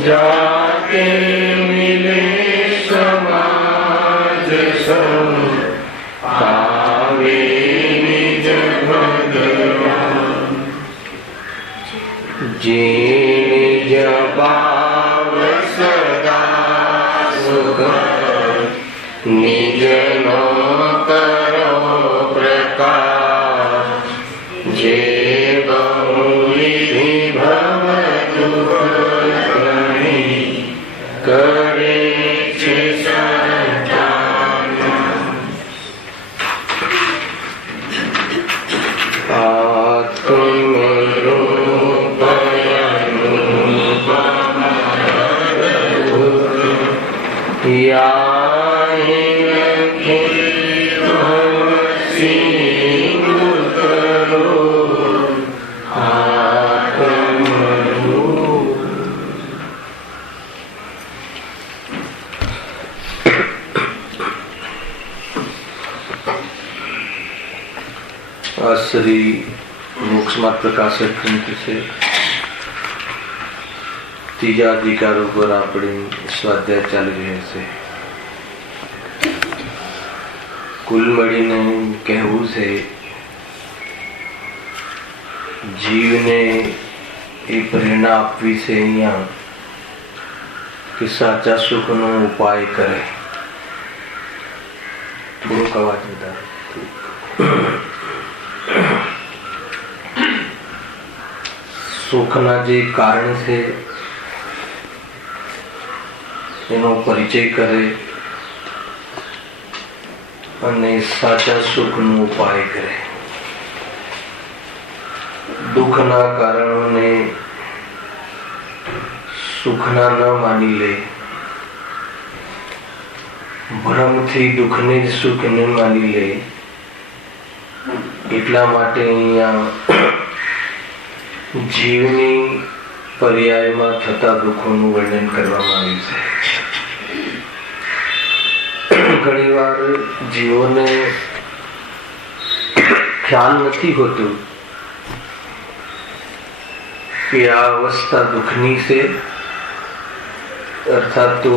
जाके मिले समाज सब पावे निज भगवान। जे निज भाव सदा सुख निज नो करो प्रकाश। जे बहुविधि भव दुख करे छे संतान। आत्मरूप याहि अखिल सिंह करो आत्मरूप। श्री मोक्ष मार्ग प्रकाशक ग्रंथ से तीजा अधिकारों पर अपने स्वाध्याय चल रहे से कुल मळीने कहेवुं छे जीव ने ए प्रेरणा आपवी छे अहींया कि साचा सुखनो उपाय करे। थोड़ो अवाज વધારે सुखना जे कारण से एनो परिचय करे અને સાચા સુખનો ઉપાય કરે। દુઃખના કારણોને સુખના ન માની લે, ભ્રમથી દુઃખને જ સુખ ન માની લે, એટલા માટે અહીંયા જીવની પર્યાયમાં થતા દુઃખોનું વર્ણન કરવામાં આવ્યું છે। ઘણીવાર જીવોને ખ્યાલ નથી હોતો કે આ અવસ્થા દુઃખની છે, અર્થાત તો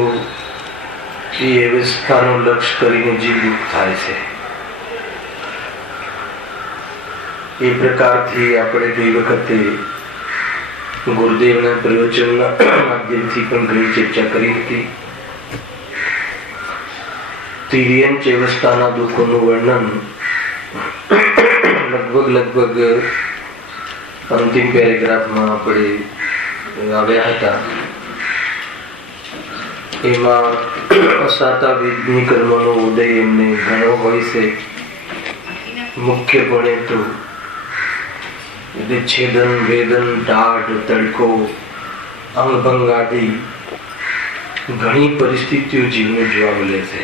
એ અવસ્થાનું લક્ષ્ય કરીને જીવ દુઃખ થાય છે। એ પ્રકારથી આપણે ગઈ વખતે ગુરુદેવના પ્રવચનના માધ્યમથી પણ ઘણી ચર્ચા કરી હતી। તિર્યંચ અવસ્થાના દુઃખોનું વર્ણન લગભગ અંતિમ પેરેગ્રાફમાં આપણે આવ્યા હતા। એમાં અસાતા વિધિ કર્મનો ઉદય એમને ઘણો હોય છે। મુખ્યપણે તો છેદન વેદન ટાઢ તડકો અંગભંગ આદિ ઘણી પરિસ્થિતિઓ જીવને જોવા મળે છે।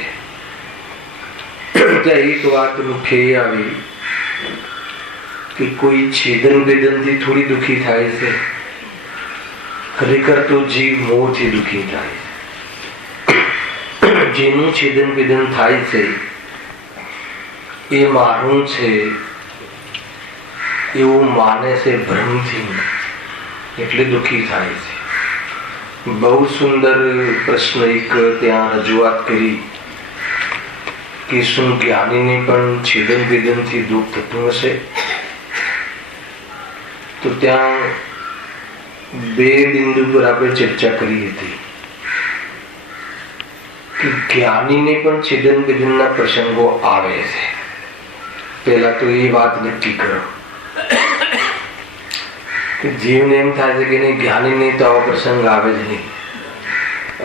ત્યાં એક વાત મુખ્ય એ આવી કે કોઈ છેદન વેદનથી થોડી દુઃખી થાય છે, ખરેખર તો જીવ મોહથી દુઃખી થાય છે। જેનું છેદન વેદન થાય છે એ મારું છે એવું માને છે ભ્રમથી, એટલે દુઃખી થાય છે। બહુ સુંદર પ્રશ્ન એક ત્યાં રજૂઆત કરી કે શું જ્ઞાનીને પણ છેદન વેદનથી દુઃખ થતું હશે? તો ત્યાં બે બિંદુ પર આપણે ચર્ચા કરી હતી કે જ્ઞાનીને પણ છેદન વેદનના પ્રસંગો આવે છે। પહેલા તો એ વાત નક્કી કરો કે જીવને એમ થાય છે કે નહીં, જ્ઞાનીને તો આવો પ્રસંગ આવે જ નહીં।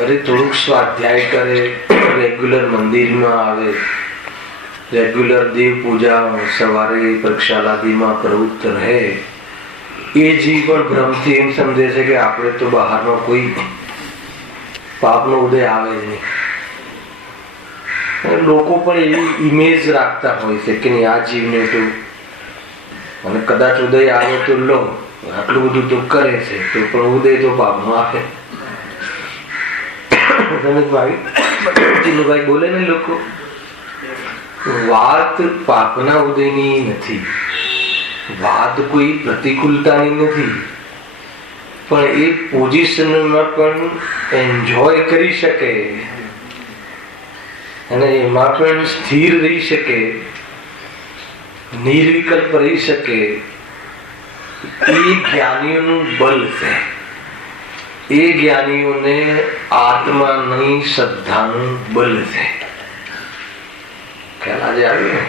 અરે થોડુંક સ્વાધ્યાય કરે, રેગ્યુલર મંદિરમાં આવે, રેગ્યુલર દેવ પૂજા સવારે પ્રક્ષાલાદીમાં પ્રવૃત્ત રહે, એ જીવ પણ ભ્રમથી એમ સમજે છે કે આપણે તો બહારનો કોઈ પાપનો ઉદય આવે જ નહીં। લોકો પણ એવી ઇમેજ રાખતા હોય છે કે નહીં, આ જીવને તો અને કદાચ ઉદય આવે તો લો આટલું બધું તો કરે છે તો પણ ઉદય તો પાપનો આવે। ભાઈ બોલે ને લોકો, વાત પાપના ઉદયની નથી, વાત કોઈ પ્રતિકૂળતાની નથી, પણ એ પોઝિશનમાં પણ એન્જોય કરી શકે અને એમાં પણ સ્થિર રહી શકે, નિર્વિકલ્પ રહી શકે, એ જ્ઞાનીઓનું બલ છે. એ જ્ઞાનીઓને આત્માની શ્રદ્ધાનું બલ છે. ખ્યાલ આજે આવ્યું?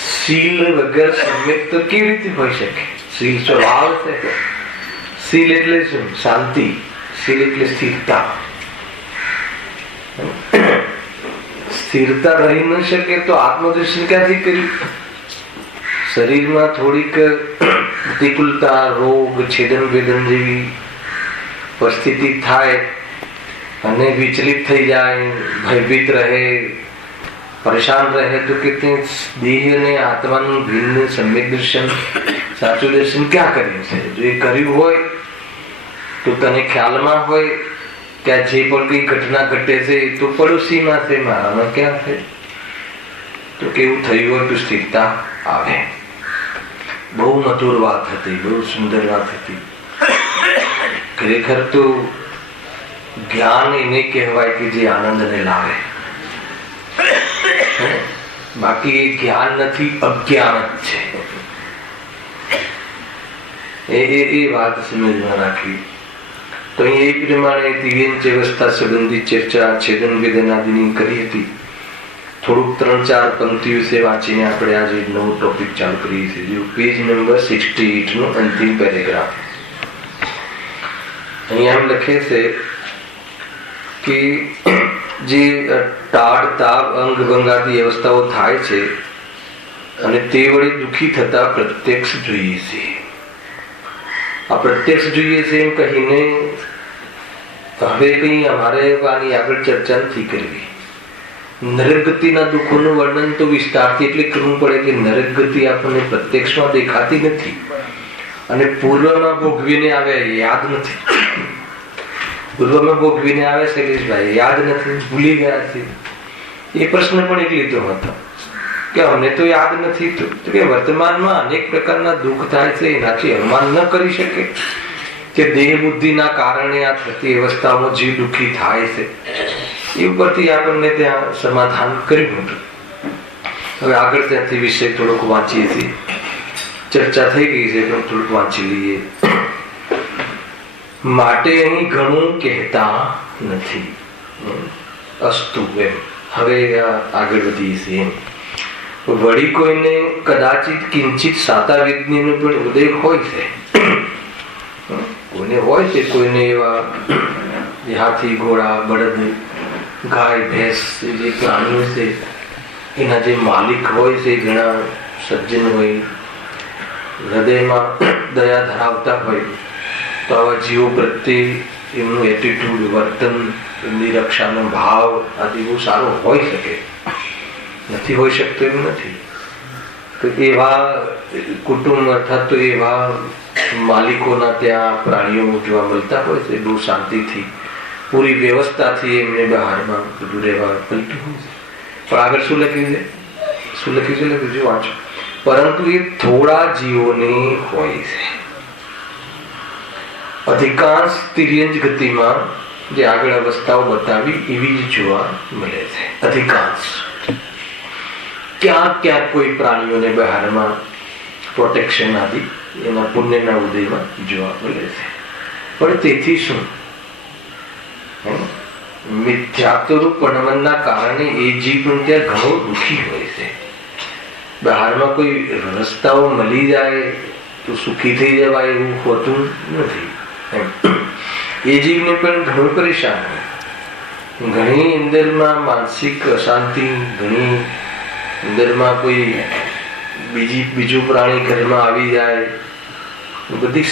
શીલ વગર સમ્યક તો કેવી રીતે હોઈ શકે? શીલ સ્વભાવ છે. શીલ એટલે શું? શાંતિ. શીલ એટલે સ્થિરતા. સ્થિરતા રહી ન શકે તો આત્મદર્શન ક્યાંથી કર્યું? શરીરમાં થોડીક પ્રતિકૂળતા, રોગ, છેદન વેદન જેવી પરિસ્થિતિ થાય અને વિચલિત થઈ જાય, ભયભીત રહે, પરેશાન રહે, તો કે દેહ અને આત્માનું ભિન્ન સમ્યક દર્શન, સાચું દર્શન ક્યાં કર્યું છે? જો એ કર્યું હોય તો તને ખ્યાલમાં હોય કે જે પણ કઈ ઘટના ઘટે છે એ તો પડોશીમાં છે, મારામાં ક્યાં છે? તો કેવું થયું હોય તો સ્થિરતા આવે. બહુ મધુર વાત હતી, બહુ સુંદર વાત હતી. ખરેખર તો જ્ઞાન એને કહેવાય કે જે આનંદને લાવે. બાકી એ જ્ઞાન નથી, અજ્ઞાન જ છે. એ વાત સમજમાં રાખી. તો અહીં એ પ્રમાણે તિર્યંચ અવસ્થા સંબંધી ચર્ચા છેદન વેદન આદિની કરી હતી. થોડુંક 3-4 પંક્તિ વિશે વાંચીને આપણે આજે નવો ટોપિક ચાલુ કરીએ છીએ. પેજ નંબર 68 નો અંતિમ પેરેગ્રાફ. અહીંયા એમ લખે છે કે જે ટાઢ, તાવ, અંગ ભંગ આદિ અવસ્થાઓ થાય છે અને તે વડે દુઃખી થતા પ્રત્યક્ષ જોઈએ છે. આ પ્રત્યક્ષ જોઈએ છે એમ કહીને હવે કઈ અમારે આની આગળ ચર્ચા નથી કરવી. નરક ગતિના દુઃખોનું વર્ણન તો વિસ્તારથી એટલે કરવું પડે કે નરક ગતિ આપણને પ્રત્યક્ષમાં દેખાતી નથી અને પૂર્વમાં ભોગવીને આવે યાદ નથી. પૂર્વમાં ભોગવીને આવે શૈલેષભાઈ યાદ નથી, ભૂલી ગયા છે. એ પ્રશ્ન પણ એક લીધો હતો કે અમને તો યાદ નથી. તો કે વર્તમાનમાં અનેક પ્રકારના દુઃખ થાય છે, એનાથી અનુમાન ન કરી શકે કે દેહ બુદ્ધિના કારણે આ થતી અવસ્થામાં જીવ દુઃખી થાય છે. એ ઉપરથી આપણને ત્યાં સમાધાન કર્યું હતું. હવે આગળ ત્યાંથી વિષય થોડોક વાંચીએ છીએ. ચર્ચા થઈ ગઈ છે પણ થોડુંક વાંચી લઈએ. માટે અહીં ઘણું કહેતા નથી. અસ્તુ એમ. હવે આગળ વધીએ છીએ એમ. વળી કોઈને કદાચિત કિંચિત સાતા વિજ્ઞાનનો પણ ઉદય હોય છે. કોઈને હોય છે, કોઈને એવા હાથી, ઘોડા, બળદ, ગાય, ભેંસ જે પ્રાણીઓ છે એના જે માલિક હોય છે, ઘણા સજ્જન હોય, હૃદયમાં દયા ધરાવતા હોય, તો આવા જીવો પ્રત્યે એમનું એટીટ્યુડ, વર્તન, એમની રક્ષાનો ભાવ આદિ બહુ સારો હોઈ શકે. નથી હોઈ શકતો એમ નથી. તો એવા કુટુંબ અર્થાત તો એવા માલિકોના ત્યાં પ્રાણીઓ જોવા મળતા હોય છે. બહુ શાંતિથી, પૂરી વ્યવસ્થાથી એમને બહારમાં બધું રહેવા મળતું હોય છે. પણ આગળ શું લખ્યું છે? શું લખ્યું છે? જો વાંચો. પરંતુ એ થોડા જીવોને હોય છે. અધિકાંશ તિર્યંચ ગતિમાં જે આગળ અવસ્થાઓ બતાવી એવી જ જોવા મળે છે. અધિકાંશ. ક્યાંક ક્યાંક કોઈ પ્રાણીઓને બહારમાં પ્રોટેક્શન આદિ એના પુણ્યના ઉદયમાં જોવા મળે છે. પણ તેથી શું? મિથ્યાત્વરૂપણના કારણે એ જીવ પણ ત્યાં ઘણો દુઃખી હોય છે. બહારમાં કોઈ રસ્તાઓ મળી જાય તો સુખી થઈ જવાય એવું હોતું નથી. એ જીવને પણ ઘણું પરેશાન હોય. ઘણી અંદરમાં માનસિક અશાંતિ, ઘણી અંદરમાં કોઈ બીજું પ્રાણી ઘરમાં આવી જાય, બધી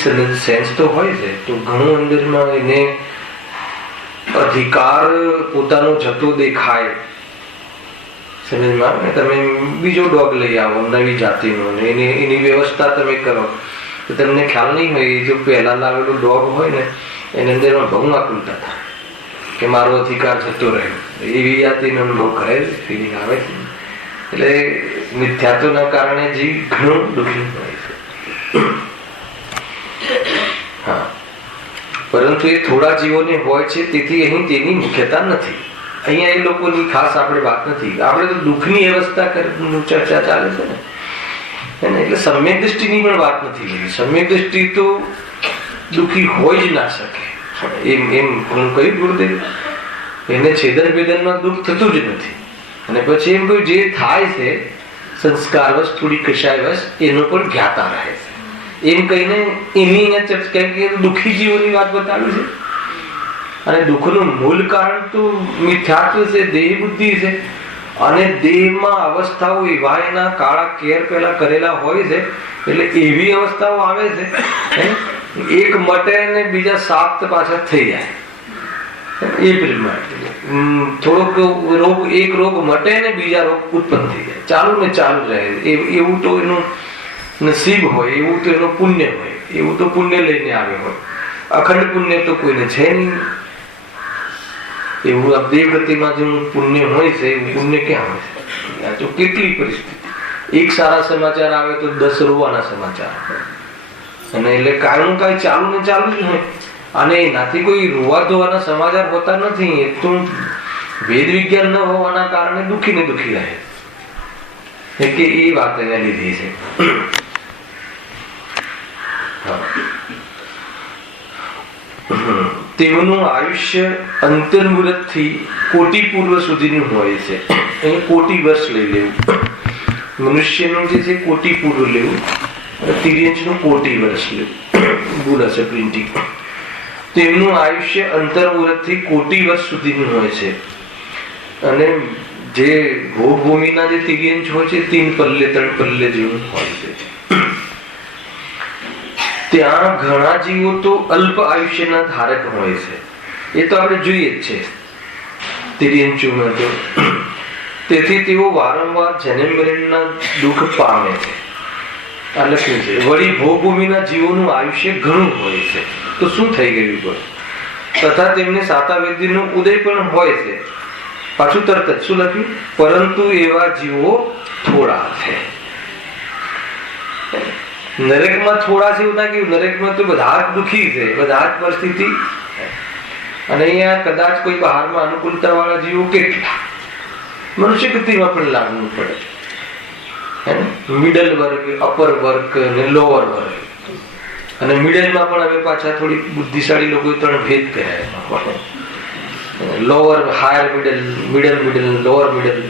સેન્સ તો હોય છે. તો ઘણું અંદરમાં એને અધિકાર પોતાનો જતો દેખાય. સમજમાં તમે બીજો ડોગ લઈ આવો નવી જાતિનો, એની વ્યવસ્થા તમે કરો તો તમને ખ્યાલ નહીં હોય જો પહેલા લાવેલો ડોગ હોય ને એની અંદરમાં બહુ આકુલતા થાય કે મારો અધિકાર જતો રહ્યો. એવી જાતિનો અનુભવ કરે છે, ફિલિંગ આવે છે. એટલે મિથ્યાત્વના કારણે જીવ ઘણું દુઃખી હોય છે. પરંતુ એ થોડા જીવોને હોય છે, તેથી અહીં તેની મુખ્યતા નથી. અહીંયા એ લોકોની ખાસ આપણે વાત નથી. આપણે તો દુઃખની અવસ્થા ચર્ચા ચાલે છે ને, એટલે સમ્યક દ્રષ્ટિની પણ વાત નથી લેવી. સમ્યક દ્રષ્ટિ તો દુઃખી હોય જ ના શકે. એમ હું કહ્યું ગુરુદેવ, એને છેદન ભેદનમાં દુઃખ થતું જ નથી. અને પછી એમ કહ્યું જે થાય છે સંસ્કારવશ થોડી કષાયવશ એનો પણ જ્ઞાતા રહે છે. એમ કહીને એની અહીંયા ચર્ચા, કેમ કે દુઃખી જીવોની વાત બતાવી છે. અને દુઃખનું મૂળ કારણ તો મિથ્યાત્વ છે, દેહ બુદ્ધિ છે. અને દેહમાં અવસ્થાઓ એવા એના કાળા કેર પેલા કરેલા હોય છે, એટલે એવી અવસ્થાઓ આવે છે એક મટે ને બીજા 7 પાછા થઈ જાય. એ પ્રમાણે થોડોક રોગ, એક રોગ મટે ને બીજા રોગ ઉત્પન્ન થઈ જાય, ચાલુ ને ચાલુ રહે. એવું તો એનું નસીબ હોય, એવું તો એનું પુણ્ય હોય, એવું તો પુણ્ય લઈને આવ્યો હોય. અખંડ પુણ્ય તો કોઈને છે નહીં. એવું દેવ ગતિમાં જેવું પુણ્ય હોય છે એવું પુણ્ય ક્યાં હોય છે? આ તો કેટલી પરિસ્થિતિ, એક સારા સમાચાર આવે તો 10 રોવાના સમાચાર. અને એટલે કાયનું કાંઈ ચાલુ ને ચાલુ જ હોય. અને એનાથી કોઈ રોવા ધોવાના સમાચાર હોતા નથી. એ તો વેદ વિજ્ઞાન ન હોવાના કારણે દુઃખી ને દુઃખી રહે. કે એ વાત અહીંયા લીધી છે. તેમનું આયુષ્ય અંતર્મુહૂર્ત થી કોટી પૂર્વ સુધીનું હોય છે. અહીં કોટી વર્ષ લઈ લેવું. મનુષ્યનું જે છે કોટી પૂર્વ લેવું, તિર્યંશનું કોટી વર્ષ લેવું. ભૂલ હશે પ્રિન્ટિંગ. તેમનું આયુષ્ય અંતર્મુહૂર્ત થી કોટી વર્ષ સુધીનું હોય છે. અને જે ભોગભૂમિના જે તિર્યંશ હોય છે 3 પલ્લે 3 પલ્લે જેવું હોય છે. ત્યાં ઘણા જીવો તો અલ્પ આયુષ્યના ધારક હોય છે. એ તો આપણે જોઈએ જ છે તિર્યંશોમાં તો. તેથી તેઓ વારંવાર જન્મ મરણના દુઃખ પામે છે. આ લખ્યું છે. વળી ભોગભૂમિના જીવોનું આયુષ્ય ઘણું હોય છે. તો શું થઈ ગયું હોય? તથા તેમને સાતાવેદીનો ઉદય પણ હોય છે. પાછું તરત જ શું લખ્યું? પરંતુ એવા જીવો થોડા છે. નરકમાં થોડા છે એવું ના કહ્યું. નરકમાં તો બધા જ દુઃખી છે, બધા જ પરિસ્થિતિ. અને અહીંયા કદાચ કોઈ બહારમાં અનુકૂળતા વાળા જીવો કેટલા મનુષ્ય ગતિમાં પણ લાગવું પડે. મિડલ વર્ગ, અપર વર્ગ અને લોઅર વર્ગ. અને મિડલમાં પણ હવે પાછા થોડી બુદ્ધિશાળી લોકો 3 ભેદ કર્યા. Lower, higher middle, middle middle, lower middle.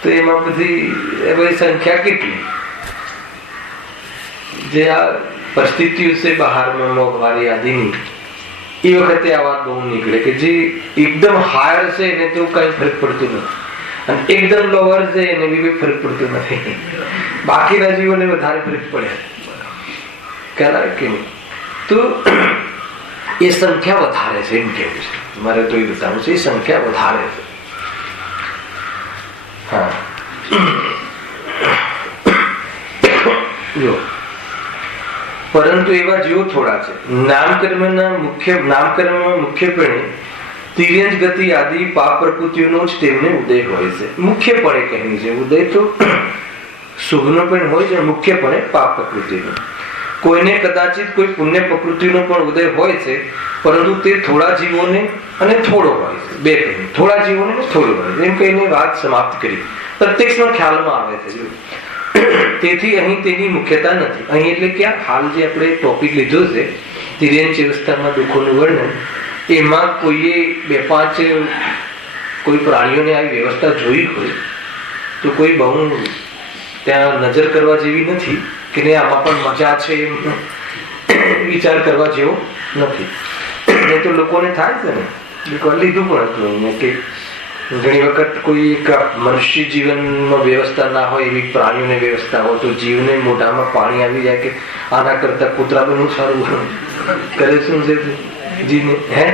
તો એમાં બધી સંખ્યા કેટલી? જે આ પરિસ્થિતિઓ છે બહારમાં મોંઘવારી આદિની, એ વખતે આ વાત બહુ નીકળે કે જે એકદમ હાયર છે એને તો કઈ ફરક પડતું નથી, અને એકદમ લોઅર છે એને બી કોઈ ફરક પડતું નથી. બાકીના જીવોને વધારે ફરક પડે. ખ્યાલ કે નહીં? તો એ સંખ્યા વધારે છે એમ કેવું છે મારે. તો એ બતાવું છે એ સંખ્યા વધારે છે. હા, જો પરંતુ એવા જીવો થોડા છે. નામકર્મમાં મુખ્યપણે તિર્યંશ ગતિ આદિ પાપ પ્રકૃતિઓનો જ તેમને ઉદય હોય છે. મુખ્યપણે કહ્યું છે. ઉદય તો શુભનો પણ હોય છે, મુખ્યપણે પાપ પ્રકૃતિનો. કોઈને કદાચિત કોઈ પુણ્ય પ્રકૃતિનો પણ ઉદય હોય છે, પરંતુ તે થોડા જીવોને અને થોડો હોય છે. બે કહ્યું, થોડા જીવોને થોડો હોય છે. એમ કહીને વાત સમાપ્ત કરી. પ્રત્યક્ષમાં ખ્યાલમાં આવે છે. તેથી અહીં તેની મુખ્યતા નથી. અહીં એટલે ક્યાં હાલ જે આપણે ટોપિક લીધો છે તિર્યંશ અવસ્થામાં દુઃખોનું વર્ણન, એમાં કોઈએ 2-5 કોઈ પ્રાણીઓને આવી વ્યવસ્થા જોઈ હોય તો કોઈ બહુ ત્યાં નજર કરવા જેવી નથી કે નહીં આમાં પણ મજા છે એમ વિચાર કરવા જેવો નથી. એ તો લોકોને થાય છે ને. લીધું પણ હતું અહીંયા કે ઘણી વખત કોઈ એક મનુષ્ય જીવનમાં વ્યવસ્થા ના હોય એવી પ્રાણીઓને વ્યવસ્થા હોય તો જીવને મોઢામાં પાણી આવી જાય કે આના કરતા કૂતરા બનવું સારું કરે. શું છે જીને? હે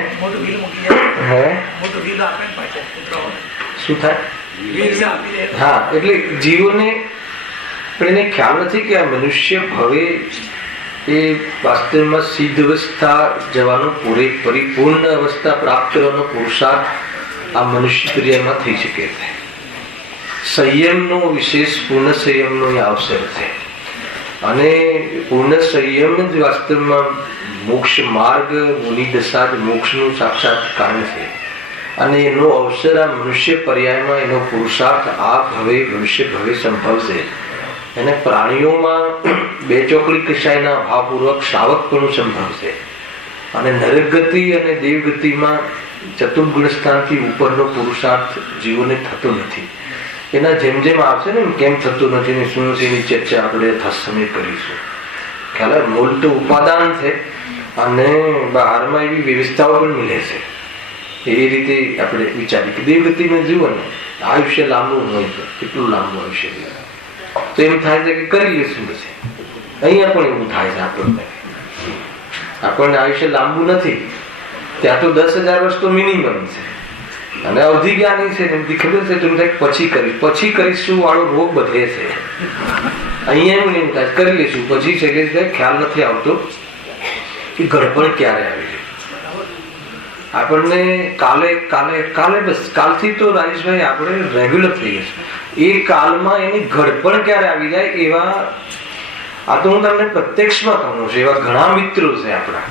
શું થાય? હા, એટલે જીવોને પણ એને ખ્યાલ નથી કે આ મનુષ્ય ભવે એ વાસ્તવમાં સિદ્ધ અવસ્થા જવાનો પરિપૂર્ણ અવસ્થા પ્રાપ્ત કરવાનો પુરુષાર્થ આ મનુષ્ય ક્રિયામાં થઈ શકે છે. સંયમનો વિશેષ પૂર્ણ સંયમનો અવસર છે. અને પૂર્ણ સંયમ જ વાસ્તવમાં મોક્ષ માર્ગ મુનિ દશા જ મોક્ષનું સાક્ષાત કારણ છે. અને એનો અવસર આ મનુષ્ય પર્યાયમાં એનો પુરુષાર્થ આ ભવે ભવિષ્ય ભવે સંભવશે. એને પ્રાણીઓમાં બે ચોકડી કશાયના ભાવપૂર્વક શ્રાવકપણું સંભવશે. અને નરકગતિ અને દેવગતિમાં ચતુર્ગુણ સ્થાનથી ઉપરનો પુરુષાર્થ જીવોને થતો નથી. એના જેમ જેમ આવશે ને કેમ થતું નથી ને શું છે એની ચર્ચા આપણે યથાસમય કરીશું. ખ્યાલ મૂળ તો ઉપાદાન છે અને બહારમાં એવી વ્યવસ્થાઓ પણ મળે છે. એ રીતે આપણે વિચારીએ કે દેવગતિમાં જીવન આયુષ્ય લાંબુ હોય તો કેટલું લાંબુ આયુષ્ય તો એમ થાય છે કે કરી લેશું પછી. અહીંયા પણ એવું થાય છે આપણને આયુષ્ય લાંબુ નથી. ત્યાં તો 10,000 વર્ષ તો મિનિમમ છે અને અવધિ જ્ઞાની છે ખબર છે તમે પછી કરીશું વાળો રોગ બધે છે. અહીંયા એવું નહીં થાય કરી લઈશું પછી છે કે ખ્યાલ નથી આવતો કે ગડબડ ક્યારે આવી જાય. આપણને કાલે બસ કાલથી તો રાજેશભાઈ આપણે રેગ્યુલર થઈ જશે. એ કાલમાં એની ગડબડ ક્યારે આવી જાય એવા આ તો હું તમને પ્રત્યક્ષમાં કહું છું. એવા ઘણા મિત્રો છે આપણા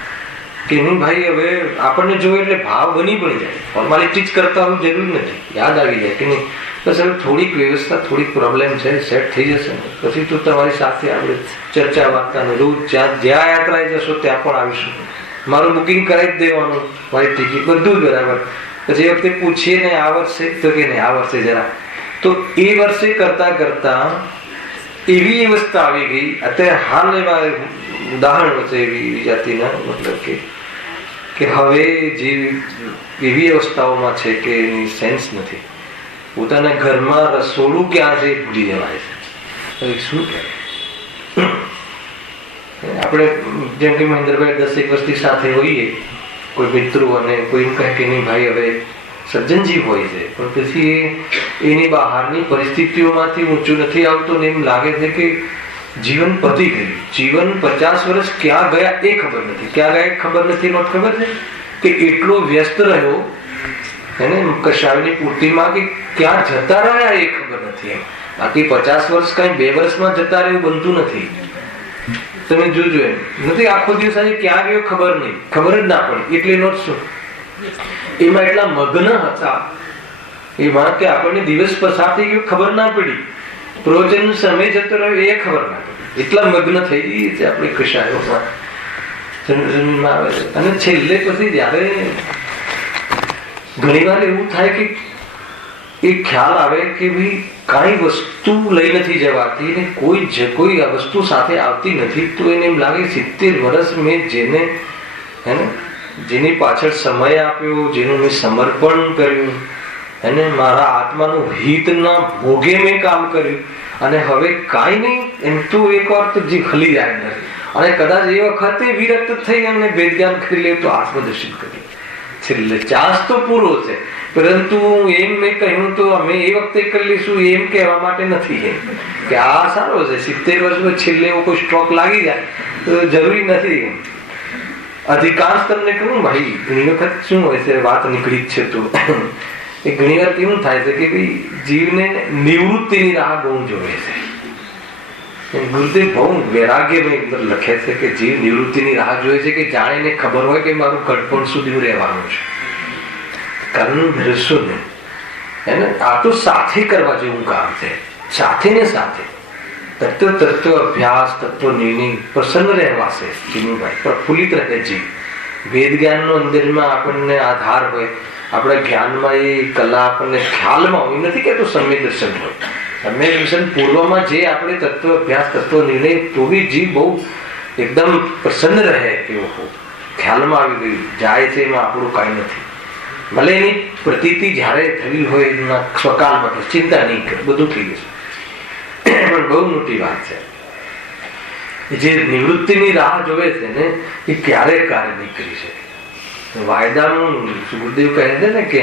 કે નહીં ભાઈ હવે આપણને જોઈએ એટલે ભાવ બની પડી જાય. ફોર્માલિટી જ કરતા હોય જરૂર નથી, યાદ આવી જાય કે નહીં બસ હવે થોડીક વ્યવસ્થા થોડીક પ્રોબ્લેમ છે સેટ થઈ જશે ને પછી તો તમારી સાથે આપણે ચર્ચા વાર્તા રોજ જ્યાં યાત્રાએ જશો ત્યાં પણ આવીશું. મારું બુકિંગ કરાવી જ દેવાનું, મારી ટિકિટ બધું બરાબર. પછી એ વખતે પૂછીએ ને આ વર્ષે તો કે નહીં આ વર્ષે જરા તો એ વર્ષે કરતા એવી અવસ્થા આવી ગઈ. અત્યારે હાલ એવા ઉદાહરણો છે એવી જાતિના મતલબ કે હવે જે એવી અવસ્થાઓમાં છે કે એની સેન્સ નથી. પોતાના ઘરમાં રસોડું ક્યાં છે ભૂલી જવાય છે. શું કહેવાય આપણે જેમ કે મહેન્દ્રભાઈ 10 વર્ષથી સાથે હોઈએ કોઈ મિત્રો અને કોઈ એમ કહે કે નહીં ભાઈ હવે સજ્જનજીવ હોય છે પણ પછી એની બહારની પરિસ્થિતિઓમાંથી ઊંચું નથી આવતું ને એમ લાગે છે કે જીવન પતી ગયું. જીવન 50 વર્ષ ક્યાં ગયા એ ખબર નથી, ક્યાં ગયા ખબર નથી. નોટ ખબર છે કે એટલો વ્યસ્ત રહ્યો એને કશાયની પૂર્તિમાં કે ક્યાં જતા રહ્યા એ ખબર નથી. એમ બાકી 50 વર્ષ કઈ 2 વર્ષમાં જતા રહ્યું બનતું નથી. તમે જોજો એમ નથી આખો દિવસ આજે ક્યાં ગયો ખબર નહીં, ખબર જ ના પડી. એટલે નોટ શું એમાં એટલા મગ્ન હતા એમાં કે આપણને દિવસ પસાર થઈ ગયો ખબર ના પડી, પ્રવચન સમય જતો રહ્યો એ ખબર ના પડી. એટલા મગ્ન થઈ ગઈ છે આપણે કશાયોમાં આવે. અને છેલ્લે પછી જયારે ઘણી વાર એવું થાય કે એ ખ્યાલ આવે કે ભાઈ કાંઈ વસ્તુ લઈ નથી જવાતી ને કોઈ વસ્તુ સાથે આવતી નથી તો એને એમ લાગે 70 વર્ષ મેં જેની પાછળ સમય આપ્યો, જેનું મેં સમર્પણ કર્યું અને મારા આત્માનું હિતના ભોગે મેં કામ કર્યું અને હવે કાંઈ નહીં એમ તો એક વાર તો જે ખલી જાય નથી. અને કદાચ એ વખતે વિરક્ત થઈ અને વેદજ્ઞાન કરી લે તો આત્મદર્શન કરી છેલ્લે ચાન્સ તો પૂરો છે. પરંતુ એમ મેં કહ્યું તો અમે એ વખતે કરી લઈશું એમ કહેવા માટે નથી કે આ સારો છે 70 વર્ષમાં છેલ્લે એવો કોઈ સ્ટ્રોક લાગી જાય તો જરૂરી નથી. અધિકાંશ તમને કહું ભાઈ ઘણી વખત શું હોય છે વાત નીકળી જ છે તો એ ઘણી વાર કેવું થાય છે કે ભાઈ જીવને નિવૃત્તિની રાહ બહુ જોવે છે. ગુરુદેવ બહુ વૈરાગ્ય લખે છે કે જીવ નિવૃત્તિની રાહ જોવે છે કે જાણીને ખબર હોય કે મારું ઘડપણ સુધી રહેવાનું છે. કરવું ભરસો નહીં એને આ તો સાથે કરવા જેવું કામ છે. સાથે ને સાથે તત્વ અભ્યાસ તત્વ નિર્ણય પ્રસન્ન રહેવાશે જીનુભાઈ પ્રફુલ્લિત રહે જીવ. વેદ જ્ઞાનનો અંદરમાં આપણને આધાર હોય, આપણા જ્ઞાનમાં એ કલા આપણને ખ્યાલમાં હોય. નથી કે તો સમ્યક દર્શન હોય. સમ્યક દર્શન પૂર્વમાં જે આપણે તત્વ અભ્યાસ તત્વ નિર્ણય તો બી જીવ બહુ એકદમ પ્રસન્ન રહે એવો ખ્યાલમાં આવી ગયું જાય છે. એમાં આપણું કાંઈ નથી. ભલે એની પ્રતીતિ જયારે થવી હોય એના સ્વકાલમાં ચિંતા નહીં કરે બધું થઈ જશે. પણ બહુ મોટી વાત છે જે નિવૃત્તિની રાહ જોવે છે ને એ ક્યારેય કાર્ય નહીં કરી શકે. વાયદાનું ગુરુદેવ કહે છે ને કે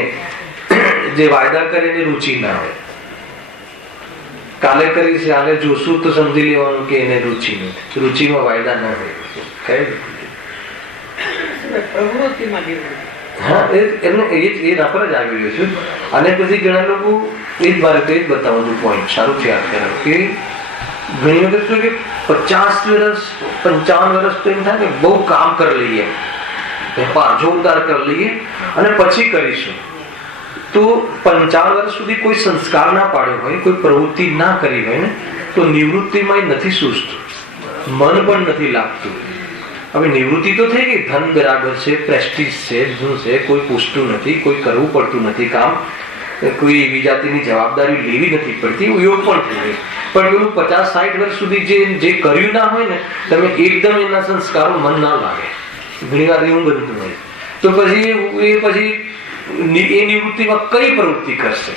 જે વાયદા કરે એની રુચિ ના હોય. કાલે કરીશ કાલે જોશું તો સમજી લેવાનું કે એને રુચિ નથી. રુચિમાં વાયદા ના હોય. હા એમને એ નફર જ આવી રહ્યો છું. અને પછી ઘણા લોકો એ જ મારે તો એ જ બતાવવાનું પોઈન્ટ સારું યાદ કર્યો કે ઘણી વખત તો કે 50 વર્ષ 55 વર્ષ તો એમ થાય કે બહુ કામ કરી લઈએ, વેપાર જોરદાર કરી લઈએ અને પછી કરીશું. તો 55 વર્ષ સુધી કોઈ સંસ્કાર ના પાડ્યો હોય, કોઈ પ્રવૃત્તિ ના કરી હોય ને, તો નિવૃત્તિમાં નથી સૂઝતું, મન પણ નથી લાગતું. હવે નિવૃત્તિ તો થઈ ગઈ, ધન બરાબર છે, પ્રેસ્ટીજ છે, શું છે, કોઈ પૂછતું નથી, કોઈ કરવું પડતું નથી કામ, કોઈ એવી જાતિની જવાબદારી લેવી નથી પડતી, યોગ પણ થઈ ગઈ. પણ પેલું 50-60 વર્ષ સુધી જે કર્યું ના હોય ને, તમે એકદમ એના સંસ્કારો મન ના લાગે. ઘણી વાર એવું બનતું હોય તો પછી એ નિવૃત્તિમાં કઈ પ્રવૃત્તિ કરશે?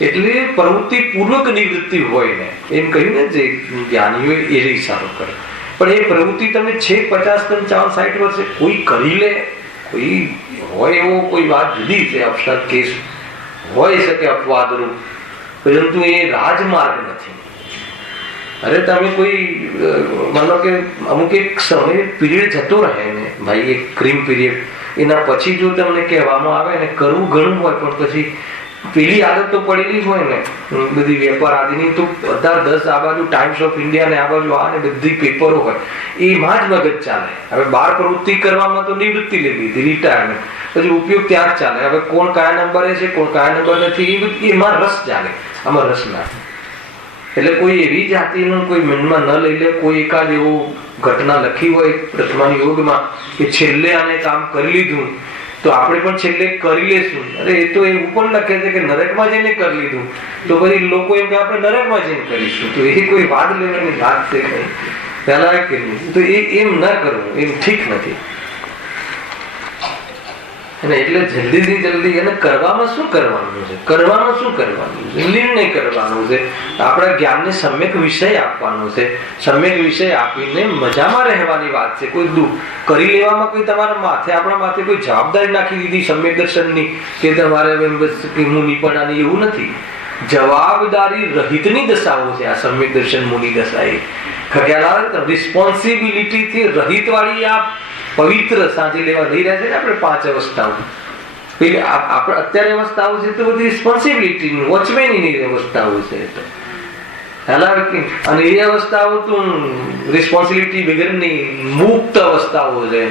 એટલે પ્રવૃત્તિ પૂર્વક નિવૃત્તિ હોય ને, એમ કહ્યું ને જે જ્ઞાનીઓ એ ઈશારો કરે. પણ એ પ્રવૃત્તિ તમે છે 50-55-60 વર્ષે કોઈ કરી લે, કોઈ હોય એવો કોઈ વાત જુદી છે, અપસાદ કેસ હોય શકે અપવાદરૂપ, પરંતુ એ રાજમાર્ગ નથી. અરે તમે કોઈ માનો કે અમુક એક સમય પીરિયડ જતો રહે ને ભાઈ, એક ક્રીમ પીરિયડ, એના પછી જો તમને કહેવામાં આવે ને કરવું ઘણું હોય, પણ પછી પેલી આદત તો પડેલી હોય ને બધી વેપાર આદિની, તો 10 આ બાજુ ટાઈમ્સ ઓફ ઇન્ડિયા ને આ બાજુ આ ને બધી પેપરો હોય, એમાં જ મગજ ચાલે. હવે બાર પ્રવૃત્તિ કરવામાં તો નિવૃત્તિ લઈ લીધી, રિટાયરમેન્ટ, પછી ઉપયોગ ત્યાં જ ચાલે. હવે કોણ કયા નંબરે છે, કોણ કયા નંબર નથી, એમાં રસ ચાલે, આમાં રસ ના. એટલે કોઈ એવી જાતિનું કોઈ મનમાં ન લઈ લે. કોઈ એકાદ એવું ઘટના લખી હોય પ્રથમા યોગમાં કે છેલ્લે આને કામ કરી લીધું તો આપણે પણ છેલ્લે કરી લેશું. અરે એ તો એવું પણ લખે છે કે નરકમાં જઈને કરી લીધું, તો પછી લોકો એમ કે આપણે નરકમાં જઈને કરીશું. તો એ કોઈ વાદ લેવાની વાત છે કઈ પહેલા કે તો એમ ન કરવું, એમ ઠીક નથી. એટલે જલ્દીથી જલ્દી એને કરવામાં શું કરવાનું છે, કરવાનું શું કરવાનું છે, નિર્ણય કરવાનો છે, આપણા જ્ઞાનને સમ્યક વિષય આપવાનો છે. સમ્યક વિષય આપીને મજામાં રહેવાની વાત છે. કોઈ દુઃખ કરી લેવામાં કોઈ તમારા માથે, આપણા માથે કોઈ જવાબદારી નાખી દીધી સમ્યક દર્શનની કે તમારે મુનિપણાની, એવું નથી. જવાબદારી રહિતની દશાઓ છે આ સમ્યક દર્શન મુનિ દશા. એ ખ્યાલ આવે તો રિસ્પોન્સિબિલિટી થી રહિત વાળી આ પવિત્ર સાંજે લેવા લઈ રહ્યા છે ને આપણે 5 અવસ્થાઓ. પેલી આપણે અત્યારે અવસ્થાઓ છે તો બધી રિસ્પોન્સિબિલિટી વોચમેનની અવસ્થાઓ છે. અને એ અવસ્થાઓ તો રિસ્પોન્સિબિલિટી વગરની મુક્ત અવસ્થાઓ છે.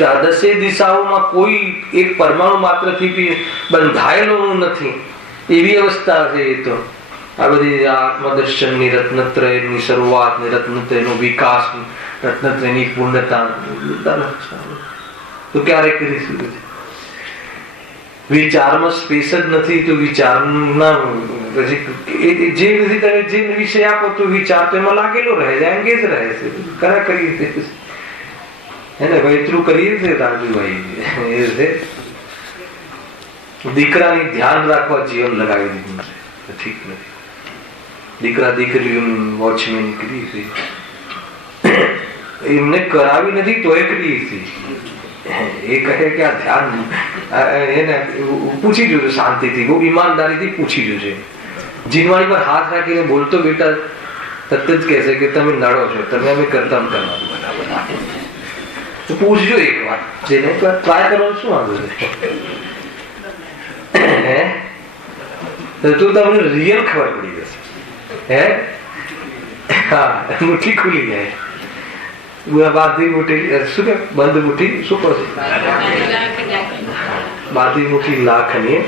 10 દિશાઓમાં કોઈ એક પરમાણુ માત્રથી બંધાયેલો નથી, એવી અવસ્થા છે. એ તો આ બધી આત્મદર્શનની રત્નત્રયની શરૂઆત, રત્નત્રયનો વિકાસ, રત્નત્રયની પૂર્ણતા તો ક્યારે કરીશું? વિચારમાં સ્પેસ જ નથી તો વિચારના જે વિષય આપો તો વિચાર તો એમાં લાગેલો રહે છે, એંગેજ રહે છે. કરા કરીએ એને વૈતરું કરીએ છે રાજુભાઈ. એ છે દીકરાની ધ્યાન રાખવા જીવન લગાવી દીધું છે, ઠીક નથી. દીકરા દીકરીઓનું વોચમેન કરી છે, એમને કરાવી નથી તોય કરી છે. એ કહે કે આ ધ્યાન એને પૂછી જોજો શાંતિથી, બહુ ઈમાનદારીથી પૂછી જોજો. જીનવાણી પર હાથ રાખીને બોલતો બેટા તરત જ કહેશે કે તમે નડો છો, તમે અમે કરતા કરવાનું બરાબર. પૂછજો એક વાર, જેને ટ્રાય કરવાનું શું વાંધો છે? તો તમને રિયલ ખબર પડી જશે. હા, મુઠ્ઠી ખુલી જાય. બાંધી મુઠ્ઠી શું કે બંધ મુઠ્ઠી શું કહો છો? બાંધી મુઠ્ઠી લાખની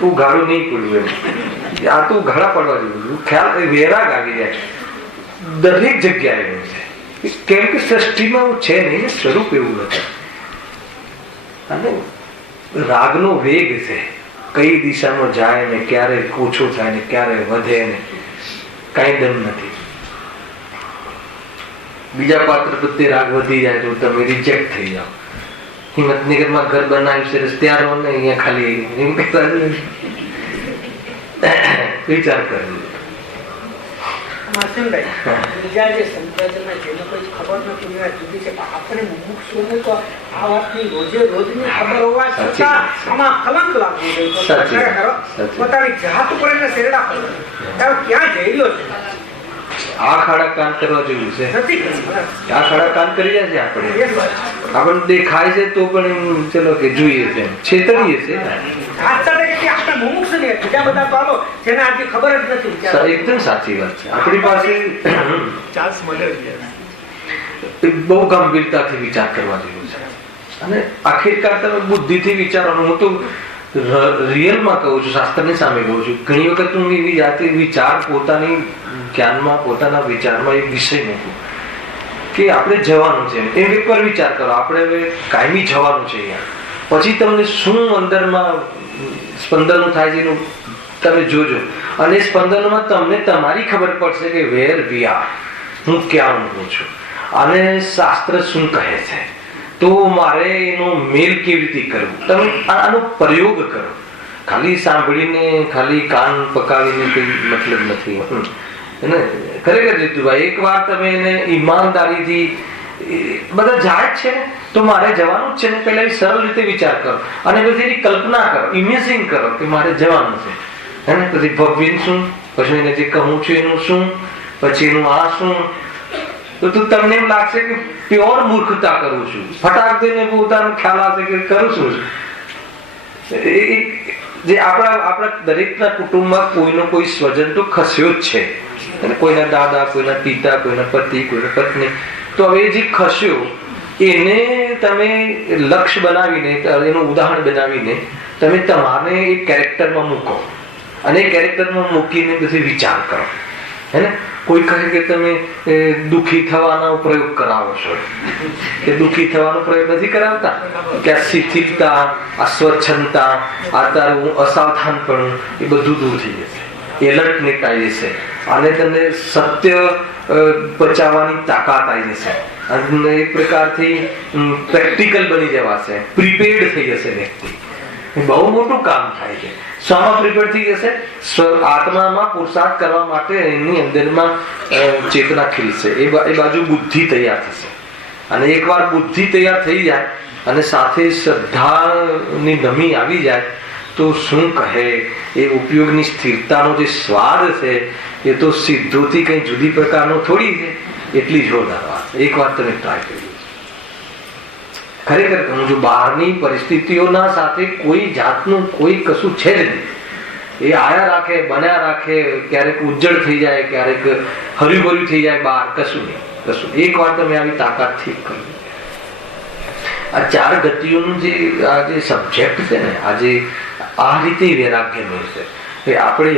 ઉઘાડું નહીં પડવું એમ. આ તો ઉઘાડા પડવા જેવું ખ્યાલ, વેરાગ આવી જાય દરેક જગ્યાએ છે. કેમ કે સૃષ્ટિમાં છે નહીં, સ્વરૂપ એવું નથી. અને રાગનો વેગ છે, કઈ દિશામાં જાય ને ક્યારે ઓછો થાય ને ક્યારે વધે ને કઈ દમ નથી. બીજા પાત્ર પ્રત્યે રાગ વધી જાય તો તમે રિજેક્ટ થઈ જાઓ. હિંમતનગરમાં ઘર બનાવ્યું છે, ત્યાં રહો ને અહીંયા ખાલી વિચાર કરજો. બીજા જે સંપ્રદાયમાં જેને કોઈ ખબર નથી જુદી છે, આપણે મુમુક્ષુને તો આ વાતની રોજે રોજની ખબર હોવા છતાં આમાં કલંક લાગવું જોઈએ. પોતાની જાત ઉપર એને શેરડા ક્યાં જઈ રહ્યો છે? આ ખાડા કાન કરવા જેવું છે. આ ખાડા કાન કરી રહ્યા છે આપણે, આપણને દેખાય છે તો પણ ચલો કે જોઈએ છે, છેતરીએ છે. આપણે મુમુક્ષ ને બીજા બધા તો હાલો જેને આજે ખબર જ નથી વિચાર. એકદમ સાચી વાત છે. આપણી પાસે ચાન્સ મળે બહુ ગંભીરતાથી વિચાર કરવા જેવું છે. અને આખિરકાર તમે બુદ્ધિથી વિચારવાનું. હું તો રિયલમાં કહું છું, શાસ્ત્રની સામે કહું છું. ઘણી વખત હું એવી જાતે વિચાર પોતાની જ્ઞાનમાં, પોતાના વિચારમાં એક વિષય મૂકું કે આપણે જવાનું છે. એમ એકવાર વિચાર કરો, આપણે હવે કાયમી જવાનું છે અહીંયા. પછી તમને શું અંદરમાં સ્પંદનો થાય છે એનું તમે જોજો. અને સ્પંદનોમાં તમને તમારી ખબર પડશે કે વેર વી આર, હું ક્યાં ઊભું છું અને શાસ્ત્ર શું કહે છે. તો મારે એનો મેલ કેવી રીતે કરવું, તમે આનો પ્રયોગ કરો. ખાલી સાંભળીને, ખાલી કાન પકાવીને કોઈ મતલબ નથી. ખરેખર જીતુભાઈ, એક વાર તમે એને ઈમાનદારીથી, બધા જાય જ છે ને તો મારે જવાનું જ છે ને, પેલા સરળ રીતે વિચાર કરો અને પછી એની કલ્પના કરો, ઇમેજિન કરો કે મારે જવાનું છે. હે ને, પછી ભવ્ય શું, પછી એને જે કહું છું એનું શું, પછી એનું આ શું. તો તમને એમ લાગશે કે પ્યોર મૂર્ખતા કરું છું. ફટાક દઈને પોતાનો ખ્યાલ આવશે કે કરું છું. જે આપણા દરેકના કુટુંબમાં કોઈનો કોઈ સ્વજન તો ખસ્યો જ છે. કોઈના દાદા, કોઈના પિતા, કોઈના પતિ, કોઈના પત્ની. તો હવે જે ખસ્યો એને તમે લક્ષ્ય બનાવીને, એનું ઉદાહરણ બનાવીને તમે તમારે એક કેરેક્ટરમાં મૂકો અને એ કેરેક્ટરમાં મૂકીને પછી વિચાર કરો. હે ને, કોઈ કહે કે તમે દુઃખી થવાનો પ્રયોગ કરાવો છો, કે દુઃખી થવાનો પ્રયોગ નથી કરાવતા, કે આ શિથિલતા, આ સ્વચ્છંદતા, આ તારું અસાવધાનપણું એ બધું દૂર થઈ જશે, એલર્ટ નીકળી જશે અને તમને સત્ય બચાવવાની તાકાત આવી જશે અને એક પ્રકારથી પ્રેક્ટિકલ બની જવાશે, પ્રિપેર્ડ થઈ જશે વ્યક્તિ. બહુ મોટું કામ થાય છે. શામાં પ્રિપેર થઈ જશે? આત્મામાં પુરુષાર્થ કરવા માટે એની અંદરમાં ચેતના ખીલશે. એ બાજુ બુદ્ધિ તૈયાર થશે. અને એકવાર બુદ્ધિ તૈયાર થઈ જાય અને સાથે શ્રદ્ધાની નમી આવી જાય તો શું કહે, એ ઉપયોગની સ્થિરતાનો જે સ્વાદ છે એ તો સિદ્ધોથી કઈ જુદી પ્રકારનો થોડી છે. એટલી જોરદાર વાત. એકવાર તમે ટ્રાય કરી. ખરેખર કહું છું, બહારની પરિસ્થિતિઓના સાથે કોઈ જાતનું કોઈ કશું છે જ નહીં. એ આયા રાખે, બન્યા રાખે, ક્યારેક ઉજ્જળ થઈ જાય, ક્યારેક હર્યુભર્યું થઈ જાય, બહાર કશું નહીં, કશું. એક વાર તમે આવી તાકાતથી કર્યું. આ ચાર ગતિઓનું જે આ જે સબ્જેક્ટ છે ને, આજે આ રીતે વૈરાગ્ય મળશે. આપણે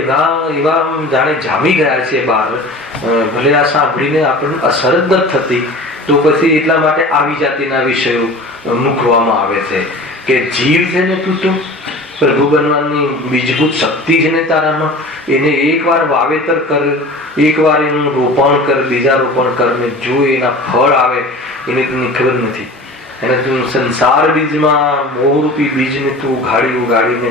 એવા જાણે જામી ગયા છે બહાર, ભલે આ સાંભળીને આપણને અસર જ નથી થતી, તો પછી એટલા માટે આવી જાતિના વિષયો મૂકવામાં આવે છે કે જીવ છે ને, તું તો પ્રભુ બનવાની બીજભૂત શક્તિ છે ને તારામાં, એને એકવાર વાવેતર કર, એકવાર એનું રોપણ કર, બીજા રોપણ કર ને જો એના ફળ આવે એને તમને ખબર નથી. અને તું સંસાર બીજમાં મોહરૂપી બીજને તું ઉગાડીને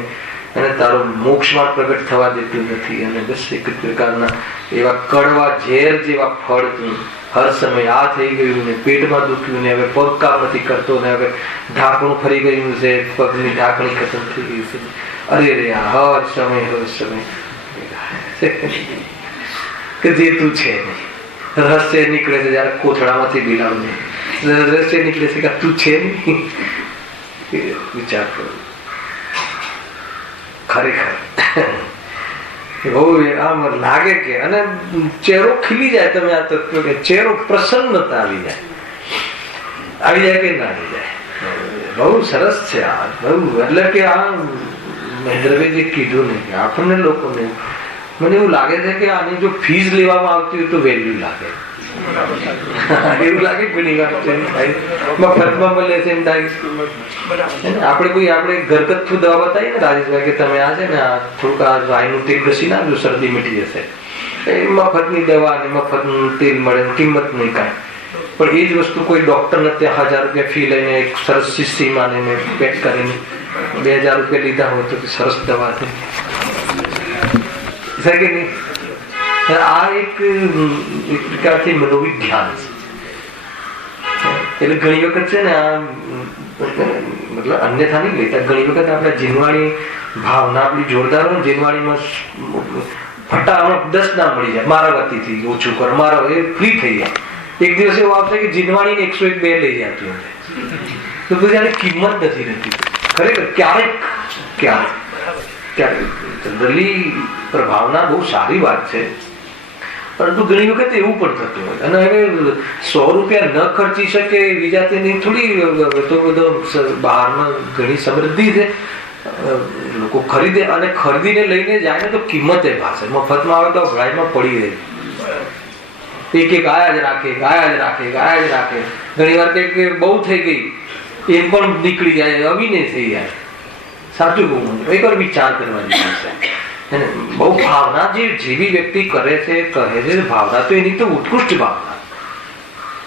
અને તારો મોક્ષમાં પ્રગટ થવા દેતું નથી. અને બસ એક પ્રકારના એવા કડવા ઝેર જેવા ફળ તું હર સમય આ થઈ ગયું ને, પેટમાં દુખ્યું ને, હવે પગ કામ નથી કરતો ને, હવે ઢાંકણું ફરી ગયું છે, પગની ઢાંકણી ખતમ થઈ ગઈ છે. અરે રે, હર સમય કે જે તું છે નહીં. રહસ્ય નીકળે છે જયારે કોથળામાંથી બિલાવને, રહસ્ય નીકળે છે કે તું છે નહીં. વિચાર કરો. ખરેખર બહુ આમ લાગે કે, અને ચહેરો ખીલી જાય. તમે આ તત્વ કે ચહેરો પ્રસન્નતા આવી જાય કે ના આવી જાય. બહુ સરસ છે આ. બહુ એટલે કે આ મહેન્દ્રભાઈ જે કીધું ને, આપણને લોકોને મને એવું લાગે છે કે આની જો ફીસ લેવામાં આવતી હોય તો વેલ્યુ લાગે. એવું લાગે ઘણી વાર મફતમાં મળે છે એમ થાય. આપણે ઘરગથ્થુ દવા બતાવીએ ને રાજેશભાઈ કે તમે આ છે ને થોડુંક આ વાયનું તેલ ઘસી નાખજો, શરદી મીઠી જશે. એ મફતની દવા અને મફતનું તેલ મળે, કિંમત નહીં કાંઈ. પણ એ જ વસ્તુ કોઈ ડોક્ટરને ત્યાં 1000 રૂપિયા ફી લઈને એક સરસ શીશીમાં ને પેક કરીને 2000 રૂપિયા લીધા હોય તો સરસ દવા છે કે નહીં. આ એક પ્રકારથી મનોવિજ્ઞાન છે. એટલે ઘણી વખત છે ને આ મતલબ અન્યથા નહીં લેતા. ઘણી વખત આપણે જીનવાણી ભાવના આપણી જોરદાર હોય, જીનવાણીમાં ફટામાં 10 ના મળી જાય, મારા વતીથી ઓછું કર, મારા એ ફ્રી થઈ જાય. એક દિવસ એવું આવશે કે જીનવાણીને 101 લઈ જતી હોય તો પછી આની કિંમત નથી રહેતી. ખરેખર ક્યારેક જનરલી પ્રભાવના બહુ સારી વાત છે, પરંતુ ઘણી વખત એવું પણ થતું હોય. અને હવે 100 રૂપિયા ન ખર્ચી શકે વિજાતીની થોડી તો બધો બહારમાં ઘણી સમૃદ્ધિ છે, લોકો ખરીદે અને ખરીદીને લઈને જાય ને તો કિંમતે ભાષે. મફતમાં આવે તો ભરાઈમાં પડી રહે, એક આયા જ રાખે. ઘણી વાર કે બહુ થઈ ગઈ એમ પણ નીકળી જાય, અવિને થઈ જાય. સાચું બહુ એકવાર વિચાર કરવાની છે. બહુ ભાવના જેવી વ્યક્તિ કરે છે કહે છે, ભાવના તો એની તો ઉત્કૃષ્ટ ભાવના,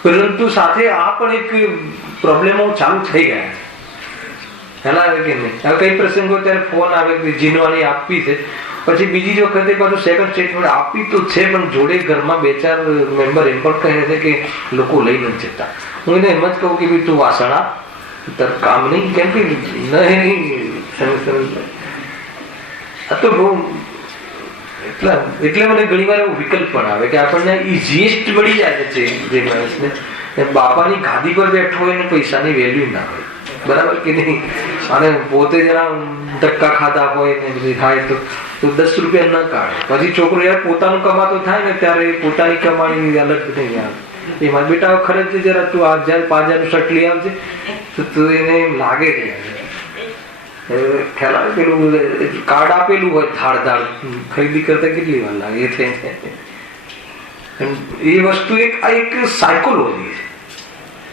પરંતુ સાથે આ પણ એક પ્રોબ્લેમો ચાલુ થઈ ગયા છે. ખ્યાલ આવે કે નહીં? હવે કઈ પ્રસંગો ત્યારે ફોન આવે કે જીનવાની આપવી છે, પછી બીજી જ વખતે પાછું સેકન્ડ સ્ટેટમેન્ટ આપી તો છે, પણ જોડે ઘરમાં 2-4 મેમ્બર એમ પણ કહે છે કે લોકો લઈ નથી જતા. હું એને એમ જ કહું કે ભાઈ તું વાસણ આપ, તાર કામ નહીં, કેમ કે નહીં તો બહુ એટલે મને ઘણી વાર એવો વિકલ્પ પણ આવે કે આપણને ઇઝીએસ્ટ મળી જાય છે જે માણસને. બાપાની ગાદી પર બેઠો હોય ને પૈસાની વેલ્યુ ના હોય, બરાબર કે નહીં? અને પોતે જરા ધક્કા ખાધા હોય ને બધું થાય તો 10 રૂપિયા ન કાઢે. પછી છોકરો યાર પોતાનું કમાતો થાય ને ત્યારે પોતાની કમાણી અલગ નહીં આવે. એમાં બેટા ખર્ચ જરા તું 5,000 નું શર્ટ લઈ આવજે, તો એને એમ લાગે કે ખ્યાલ આવે પેલું કાર્ડ આપેલું હોય ધાડ ખરીદી કરતા કેટલી વાર લાગે છે. એ વસ્તુ એક સાયકોલોજી છે,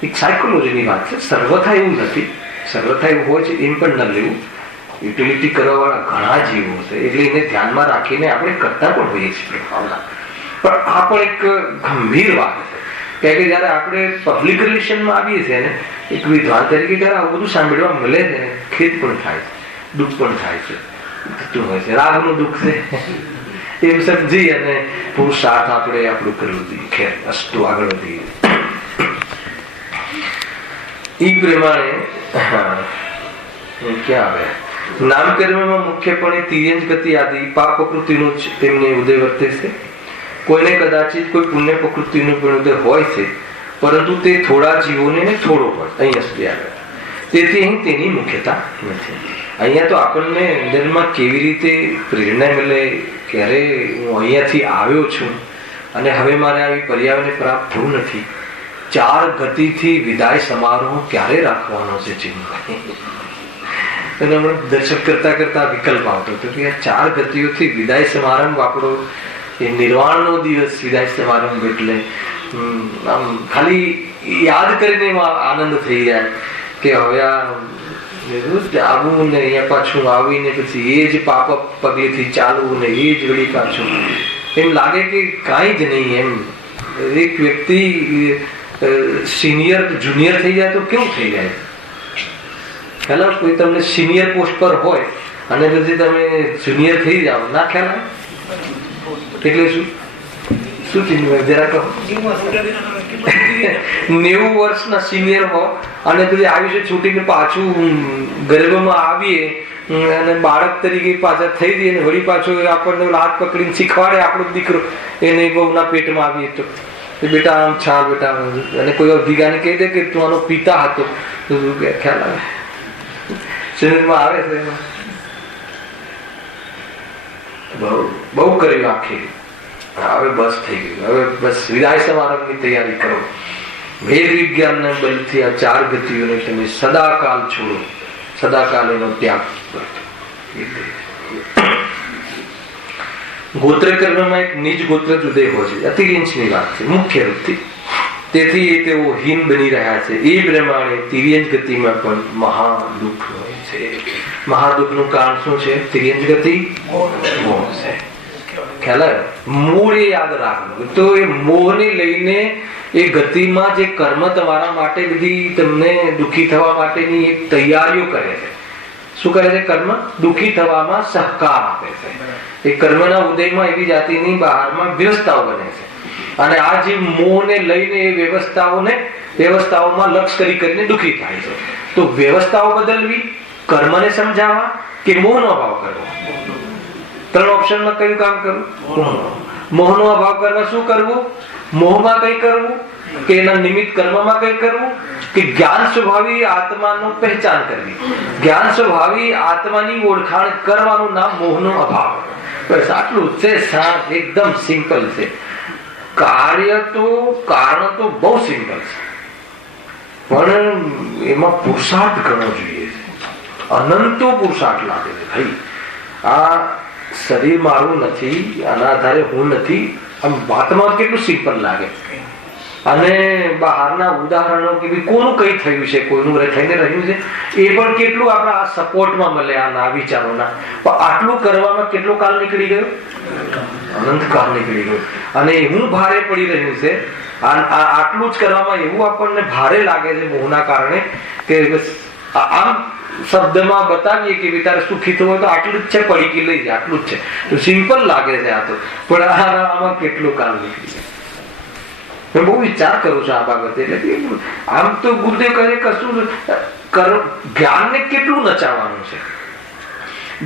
એક સાયકોલોજીની વાત છે. સર્વથા એવું નથી, સર્વથા એવું હોય છે એમ પણ ન લેવું. યુટિલિટી કરવા વાળા ઘણા જીવો છે, એટલે એને ધ્યાનમાં રાખીને આપણે કરતા પણ હોઈએ છીએ ભાવના. પણ આ પણ એક ગંભીર વાત છે કે જયારે આપણે પબ્લિક રિલેશનમાં આવીએ છીએ ને એક વિદ્વાન તરીકે, ત્યારે આવું બધું સાંભળવા મળે છે ને ખેદ પણ થાય છે, દુઃખ પણ થાય છે, થતું હોય છે. રાગનું દુઃખ છે એમ સમજી અને પુરુષાર્થ આપણે આપણું કરવું જોઈએ. ખેર અસ્તુ આગળ વધીએ. એ પ્રમાણે ક્યાં આવે નામકર્મમાં મુખ્યપણે તિર્યંજ ગતિ આદિ પાપ પ્રકૃતિનો જ તેમને ઉદય વર્તે છે. કોઈને કદાચિત કોઈ પુણ્ય પ્રકૃતિનો પણ ઉદય હોય છે, પરંતુ તે થોડા જીવોને થોડો હોય અહીંયા સુધી આવે, તેથી અહીં તેની મુખ્યતા નથી. અહીંયા તો આપણને અંદરમાં કેવી રીતે પ્રેરણા મળે, ક્યારે હું અહીંયાથી આવ્યો છું અને હવે મારે આવી પર્યાવરણને પ્રાપ્ત થવું નથી, 4 ગતિથી વિદાય સમારોહ ક્યારે રાખવાનો છે જીવનમાં. દર્શક કરતા વિકલ્પ આવતો હતો કે 4 ગતિઓથી વિદાય સમારંભ આપણો એ નિર્વાણનો દિવસ વિદાય સમારંભ, એટલે આમ ખાલી યાદ કરીને આનંદ થઈ જાય કે હવે આવું ને અહીંયા પાછું આવીને પછી એ જ પાપ પગલેથી ચાલવું ને એ જ વળી પાછું એમ લાગે કે કાંઈ જ નહીં. એમ એક વ્યક્તિ સિનિયર જુનિયર થઈ જાય તો કેવું થઈ જાય? ખ્યાલ કોઈ તમને સિનિયર પોસ્ટ પર હોય અને પછી તમે જુનિયર થઈ જાઓ, ના ખ્યાલ આવે? એટલે શું ચિંતા જરા કહો. 90 વર્ષના સિનિયર હો અને પછી આયુષ્ય છૂટીને પાછું ગર્ભમાં આવીએ અને બાળક તરીકે પાછા થઈ જઈએ ને વળી પાછો આપણને હાથ પકડીને શીખવાડે આપણો દીકરો એને બહુના પેટમાં આવીએ તો બેટા આમ છા બેટા, અને કોઈ અધિકારી કહી દે કે તું આનો પિતા હતો, ખ્યાલ આવે શરીરમાં આવે છે. બહુ કર્યું આખી, હવે બસ થઈ ગયું, હવે બસ વિદાય સમારંભની તૈયારી કરો. વેદ વિજ્ઞાનના બલથી આ 4 ગતિઓને તમે સદાકાલ છોડો, સદાકાલ એનો ત્યાગ કરો. ગોત્ર કર્મમાં એક નિજ ગોત્ર ઉદય હોય છે, અતિરિંચની વાત છે મુખ્ય રૂપથી, તેથી તેઓ હીન બની રહ્યા છે. એ પ્રમાણે તિર્યંજ ગતિમાં પણ મહાદુઃખ હોય છે. મહાદુઃખનું કારણ શું છે? તિર્યંજ ગતિ મોહ છે. ખ્યાલ આવે? મૂળ એ યાદ રાખવું. તો એ મોહને લઈને એ ગતિમાં જે કર્મ તમારા માટે બધી તમને દુઃખી થવા માટેની એક તૈયારીઓ કરે છે. શું કરે છે? કર્મ દુઃખી થવામાં સહકાર આપે છે. એ કર્મના ઉદયમાં એવી જાતિની બહારમાં વ્યવસ્થાઓ બને છે, અને આ જે મોહને લઈને એ વ્યવસ્થાઓમાં લક્ષ કરીને દુઃખી થાય છે. તો વ્યવસ્થાઓ બદલવી, કર્મને સમજાવવા કે મોહનો ભાવ કરવો, 3 ઓપ્શનમાં કયું કામ કરવું? મોહનો અભાવ કરવા શું કરવું? મોહમાં કઈ કરવું કે એના નિમિત્ત કર્મમાં કઈ કરવું કે જ્ઞાન સ્વભાવી આત્માનો પહેચાન કરવી, જ્ઞાન સ્વભાવી આત્માની ઓળખાણ કરવાનું નામ મોહનો અભાવ. બસ આટલું છે. એકદમ સિમ્પલ છે. કારણ તો બહુ સિમ્પલ છે, પણ એમાં પુરુષાર્થ ઘણો જોઈએ છે. અનંતો પુરુષાર્થ લાગે છે ભાઈ. આ શરીર મારું નથી, આના આધારે હું નથી. આમ વાતમાં કેટલું સિમ્પલ લાગે. અને બહારના ઉદાહરણો કે કોનું કઈ થયું છે, કોઈનું થઈને રહ્યું છે, એ પણ કેટલું આપણા સપોર્ટમાં મળે આના વિચારોના. પણ આટલું કરવામાં કેટલો કાળ નીકળી ગયો? અનંત કાળ નીકળી ગયો. અને એવું ભારે પડી રહ્યું છે. આટલું જ કરવામાં એવું આપણને ભારે લાગે છે મોહના કારણે કે આમ શબ્દમાં બતાવીએ કે તારે સુખી થવું હોય તો આટલું જ છે, પડીકી લઈ જાય, આટલું જ છે. તો સિમ્પલ લાગે છે આ તો, પણ આમાં કેટલું કાળ નીકળી જાય. હું બહુ વિચાર કરું છું આ બાબતે. એટલે આમ તો ગુરુદેવ કહે કશું જ્ઞાનને કેટલું નચાવવાનું છે.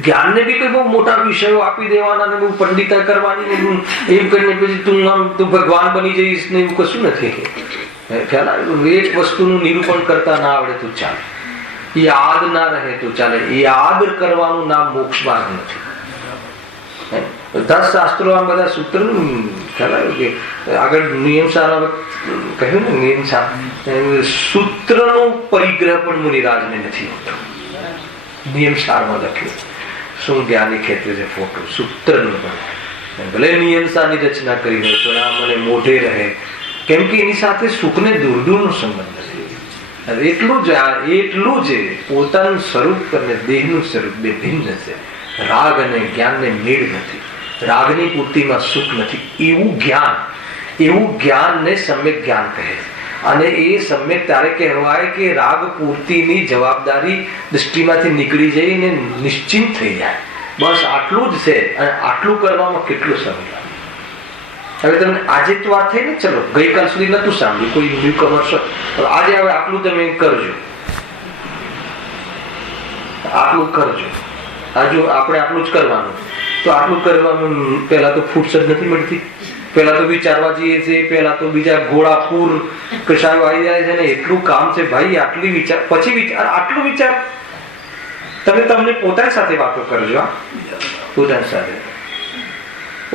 જ્ઞાનને બી કોઈ બહુ મોટા વિષયો આપી દેવાના ને બહુ પંડિતા કરવાની એમ કરીને પછી તું ભગવાન બની જઈશ ને એવું કશું નથી. ખ્યાલ આવ્યું? એક વસ્તુનું નિરૂપણ કરતા ના આવડે તો ચાલે, યાદ ના રહે તો ચાલે. યાદ કરવાનું નામ મોક્ષ માર્ગ નથી. બધા શાસ્ત્રો આ બધા સૂત્ર ખ્યાલ આવ્યું કે આગળ નિયમ સારા કહ્યું ને, નિયમ સારા સૂત્રનો પરિગ્રહ પણ મુનિરાજને નથી હોતો. નિયમ સારમાં લખ્યું શું જ્ઞાની ખેતરે છે ફોટો સૂત્રનું પણ. ભલે નિયમ સારની રચના કરી હોય પણ આ મને મોઢે રહે, કેમ કે એની સાથે સુખને દૂર દૂરનો સંબંધ નથી. એટલું જ પોતાનું સ્વરૂપ અને દેહનું સ્વરૂપ બે ભિન્ન છે. રાગ અને જ્ઞાનને મેળ નથી. રાગની પૂર્તિમાં સુખ નથી. એવું જ્ઞાનને સમ્યક જ્ઞાન કહે છે. અને એ સમ્યક તારે કહેવાય કે રાગ પૂર્તિની જવાબદારી દૃષ્ટિમાંથી નીકળી જઈને નિશ્ચિંત થઈ જાય. બસ આટલું જ છે. અને આટલું કરવામાં કેટલો સમય લાગે. હવે તમને આજે તો વાત થઈ ને, ચલો ગઈકાલ સુધી નતું સાંભળ્યું કોઈ ન્યુ કમર્સ, આજે હવે આટલું તમે કરજો, આટલું કરજો. હજુ આપણે આટલું જ કરવાનું. તો આટલું કરવામાં પહેલા તો ફુરસત નથી મળતી. પહેલા તો વિચારવા જઈએ છીએ, પહેલા તો બીજા ઘોડાપૂર કશાયો આવી જાય છે ને એટલું કામ છે ભાઈ. આટલી વિચાર પછી વિચાર, આટલું વિચાર. તમે તમને પોતાની સાથે વાતો કરજો. પોતાની સાથે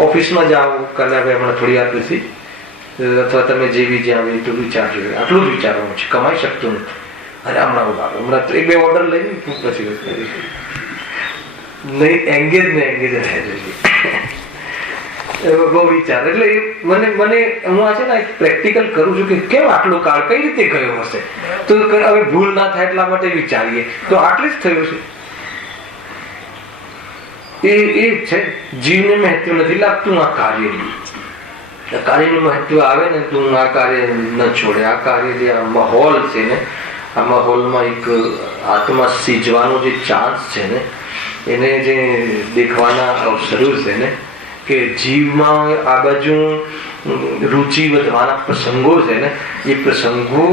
ઓફિસમાં જાઓ, કાલે હવે હમણાં થોડી વાર પછી, અથવા તમે જેવી જ્યાં આવે એટલું વિચારજો. આટલું જ વિચારવાનું છે, કમાઈ શકતો નથી. અરે હમણાં એક બે ઓર્ડર લઈને પછી નહીં એંગેજ ને એંગેજ રહે બહુ વિચાર. એટલે મને હું આ છે ને પ્રેક્ટિકલ કરું છું કે કેમ આટલો કાળ કઈ રીતે ગયો હશે, તો હવે ભૂલ ના થાય એટલા માટે વિચારીએ. તો આટલું જ થયું છે. એ છે જીવને મહત્વ નથી લાગતું આ કાર્યનું મહત્વ આવે ને તું આ કાર્ય ન છોડે. આ કાર્ય જે આ માહોલ છે ને, આ માહોલમાં એક આત્મા સીજવાનો જે ચાન્સ છે ને, એને જે દેખવાના અવસરો છે ને, કે જીવમાં આ બાજુ રુચિ વધવાના પ્રસંગો છે ને, એ પ્રસંગો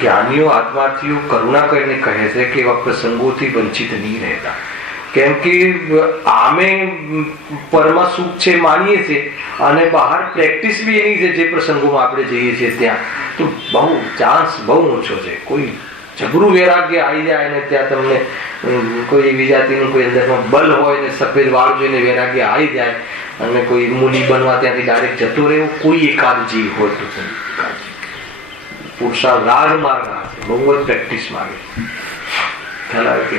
જ્ઞાનીઓ આત્માર્થીઓ કરુણા કરીને કહે છે કે એવા પ્રસંગોથી વંચિત નહીં રહેતા. કેમ કે આમે પરમા સુખ છે માનીએ છીએ અને બહાર પ્રેક્ટિસ બી એની છે. જે પ્રસંગોમાં આપણે જઈએ છીએ ત્યાં તો બહુ ચાન્સ બહુ ઓછો છે. કોઈ જબરું વૈરાગ્ય આવી જાય ને ત્યાં તમને કોઈ એવી જાતિનું કોઈ અંદરમાં બલ હોય ને સફેદ વાળ જોઈને વૈરાગ્ય આવી જાય અને કોઈ મુનિ બનવા ત્યાંથી ડાયરેક્ટ જતો રહે, કોઈ એકાદ જીવ હોય તો પુરુષાર્થ રાગ માર્ગ બહુ જ પ્રેક્ટિસ માગે. ખ્યાલ આવે કે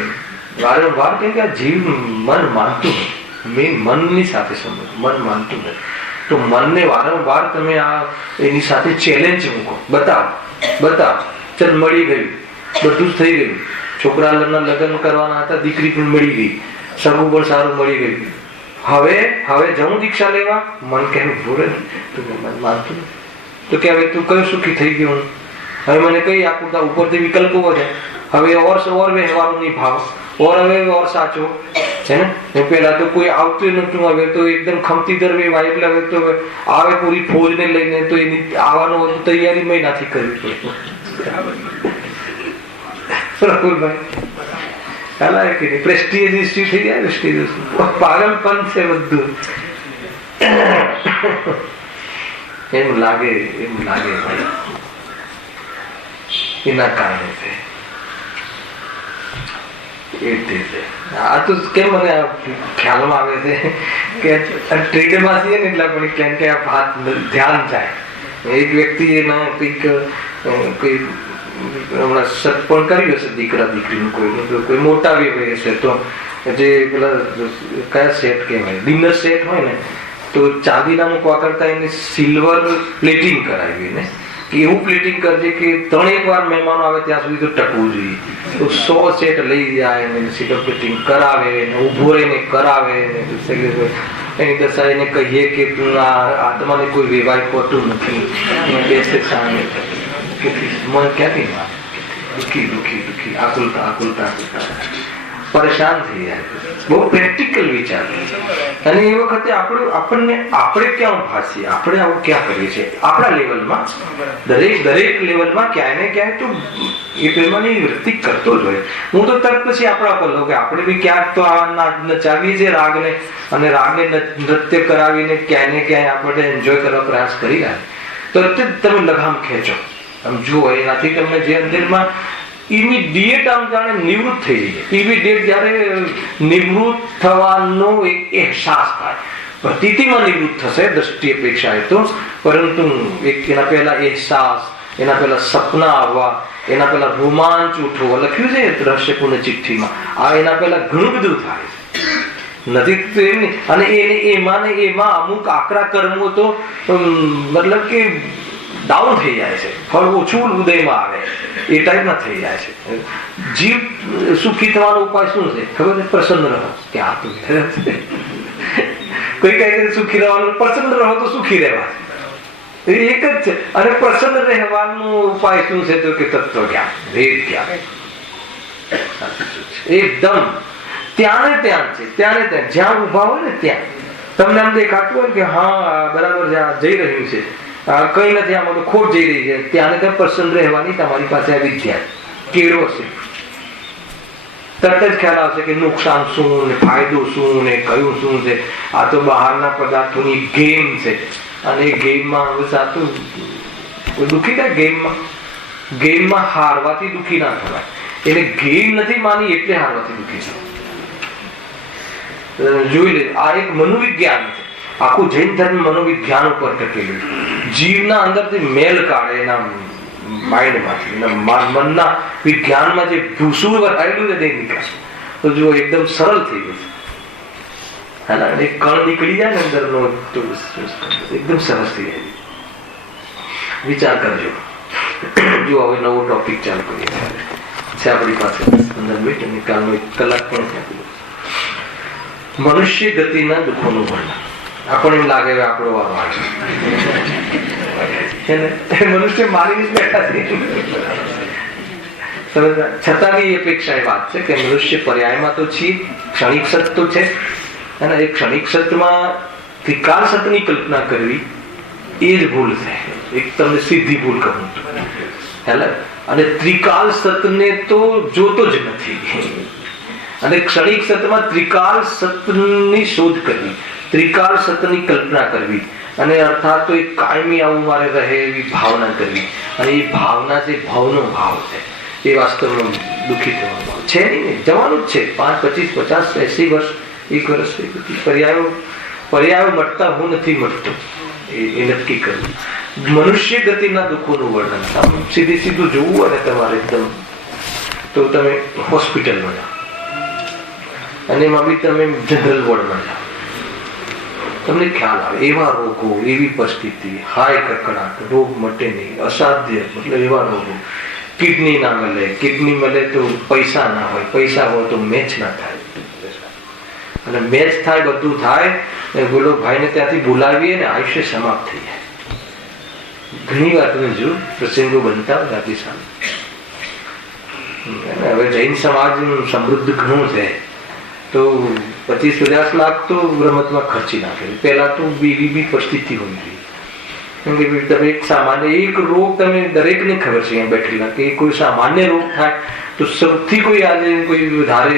વારંવાર કેમ કે આ જીવ મન માનતું નથી. મેન મનની સાથે સંબંધ, મન માનતું નથી. તો મનને વારંવાર તમે આ એની સાથે ચેલેન્જ મૂકો. બતાવો ચલ મળી ગયું, બધું જ થઈ ગયું. છોકરાના લગ્ન કરવાના હતા, દીકરી પણ મળી ગઈ, સગું પણ સારું મળી ગયું. હવે જવું દીક્ષા લેવા, મન કેમ ભૂરે તું મન માનતું નથી. તો કે હવે તું કયું સુખી થઈ ગયું, હવે મને કઈ આપું ઉપરથી વિકલ્પો વધે. હવે ઓર વ્યવહારો નહીં ભાવ, હવે સાચો છે ને. પેલા તો કોઈ આવતું નતું, હવે તો એકદમ ખમતી દરવે વાય. એટલે હવે તો આવે પૂરી ફોજ ને લઈને, તો એની આવવાનો તૈયારી મહિનાથી કરવી પડે. પાગલપન છે બધું. એમ લાગે ભાઈ, એના કારણે છે. આ તો કેમ મને ખ્યાલમાં આવે છે કે ટ્રેડમાં છીએ ને એટલે પણ કેમ કે આ વાત ધ્યાન જાય. એક વ્યક્તિ એના કંઈક હમણાં સત્પણ કર્યું હશે દીકરા દીકરીનું કોઈ મોટા વ્યક્તિ હશે તો જે પેલા કયા સેટ કહેવાય ડિનર સેટ હોય ને તો ચાંદીના મૂકવા કરતા એને સિલ્વર પ્લેટિંગ કરાવી ને એવું પ્લેટિંગ કરજે કે 3 વાર મહેમાનો આવે ત્યાં સુધી તો ટકવું જોઈએ. તો 100 સેટ લઈ જાય ને સિલ્વર પ્લેટિંગ કરાવે ને ઉભો રહીને કરાવે ને એની દશા એને કહીએ કે તું આ આત્માને કોઈ વેવાય હોતું નથી બેસે સામે મન ક્યાંથી દુઃખી આકુલતા પરેશાન થઈ જાય. બહુ પ્રેક્ટિકલ વિચાર. અને એ વખતે આપણે ક્યાં ઉભા છીએ, આપણે આવું ક્યાં કરીએ છીએ આપણા લેવલમાં, દરેક લેવલમાં ક્યાંય ને ક્યાંય તો એ પ્રેમાની વૃત્તિ કરતો જ હોય. હું તો તરત પછી આપણા પર લઉં કે આપણે બી ક્યાંક તો આ નચાવીએ છીએ રાગને, અને રાગને નૃત્ય કરાવીને ક્યાંય ને ક્યાંય આપણે એન્જોય કરવા પ્રયાસ કરી રહ્યા તરત જ તમે લગામ ખેંચો. આમ જુઓ એનાથી તમને જે અંદરમાં ઇમિડિયેટ આમ જાણે નિવૃત્ત થઈ જાય. ઇમિડિયેટ જયારે નિવૃત્ત થવાનો એક અહેસાસ થાય, પ્રતીતિમાં નિવૃત્ત થશે દ્રષ્ટિ અપેક્ષાએ તો, પરંતુ એક એના પહેલા અહેસાસ, એના પહેલા સપના આવવા, એના પહેલા રોમાંચ ઉઠવો લખ્યું છે રહસ્યપૂર્ણ ચિઠ્ઠીમાં. આ એના પહેલા ઘણું બધું થાય નથી તો એમ નહીં. અને એમાં અમુક આકરા કર્મો તો મતલબ કે ડાઉન થઈ જાય છે, ફળ ઓછું ઉદયમાં આવે એ ટાઈપના થઈ જાય છે. જીવ સુખી થવાનો ઉપાય શું છે ખબર છે? પ્રસન્ન રહો. ક્યાં તો કોઈ કહે કે સુખી રહેવાનું, પ્રસન્ન રહો તો સુખી રહેવા એક જ છે. અને પ્રસન્ન રહેવાનો ઉપાય શું છે તો કે તત્વ જ્ઞાન, વેદ જ્ઞાન. એકદમ ત્યાં છે, ત્યાં જ્યાં ઉભા હોય ને ત્યાં તમને આમ દેખાતું હોય કે હા બરાબર જઈ રહ્યું છે, કઈ નથી આમાં તો ખોટ જઈ રહી છે, ત્યાં ત્યાં પ્રસન્ન રહેવાની તમારી પાસે આ વિદ્યા કેળવો છે. તરત જ ખ્યાલ આવશે કે નુકસાન શું ને ફાયદો શું ને કયું શું છે. આ તો બહારના પદાર્થોની ગેમ છે, અને એ ગેમમાં સાચું દુઃખી થાય. ગેમમાં હારવાથી દુઃખી ના થવાય. એને ગેમ નથી માની એટલે હારવાથી દુઃખી થવાય. જોઈ લે, આ એક મનોવિજ્ઞાન છે. આખું જૈન ધર્મ મનોવિજ્ઞાન ઉપર ટકેલું. જીવના અંદરથી મેલ કાઢે એના માઇન્ડમાંથી, મનના વિજ્ઞાનમાં જે ભૂસું વરાયેલું છે તે નીકળશે તો જો એકદમ સરળ થઈ ગયું. એક કણ નીકળી જાય ને અંદરનો તો એકદમ સરસ થઈ જાય. વિચાર કરજો. જો હવે નવો ટોપિક ચાલુ કરીએ છે આપણી પાસે 15 મિનિટ અને કાલનો 1 કલાક પણ થયો. મનુષ્ય ગતિના દુઃખોનું વર્ણન. આપણને એમ લાગે આપણો વારો આવે મનુષ્ય મારી બેઠા છે. છતાં બી અપેક્ષા એ વાત છે કે મનુષ્ય પર્યાયમાં તો છીએ, ક્ષણિક સત તો છે, અને એ ક્ષણિક સતમાં ત્રિકાલ સતની કલ્પના કરવી એ જ ભૂલ છે. એક તમને સીધી ભૂલ કહું અને ત્રિકાલ સતને તો જોતો જ નથી. અને ક્ષણિક સતમાં ત્રિકાલ સતની શોધ કરવી, ત્રિકાલ સતની કલ્પના કરવી, અને અર્થાત તો એક કાયમી આવું મારે રહે એવી ભાવના કરવી. અને એ ભાવના જે ભાવનો ભાવ છે એ વાસ્તવમાં દુઃખી થવાનો ભાવ છે નહીં. જવાનું જ છે 5, 25, 50, 80 વર્ષ, 1 વર્ષ. પર્યાયો મળતા હું નથી મળતો એ નક્કી કરવું. મનુષ્ય ગતિના દુઃખોનું વર્ણન સીધું જોવું અને તમારે એકદમ તો તમે હોસ્પિટલમાં જાઓ, અને એમાં બી તમે જનરલ વોર્ડમાં જાઓ, તમને ખ્યાલ આવે એવા રોગો, એવી પરિસ્થિતિ, હાય કકડાટ, રોગ મટે નહીં, અસાધ્ય મતલબ એવા રોગો. કિડની ના મળે, કિડની મળે તો પૈસા ના હોય, પૈસા હોય તો મેચ ના થાય, અને મેચ થાય બધું થાય, બોલો ભાઈને ત્યાંથી બોલાવીએ ને આયુષ્ય સમાપ્ત થઈ જાય. ઘણી વાર તમે જો પ્રસંગો બનતા હોય આપણી સામે. હવે જૈન સમાજ સમૃદ્ધ ઘણું છે તો 25-50 લાખ તો રમતમાં ખર્ચી નાખે. પહેલા તો બીજી પરિસ્થિતિ હોવી જોઈએ. કેમ કે તમે એક સામાન્ય એક રોગ તમે દરેકને ખબર છે અહીંયા બેઠેલા કે કોઈ સામાન્ય રોગ થાય તો સૌથી કોઈ આજે કોઈ વધારે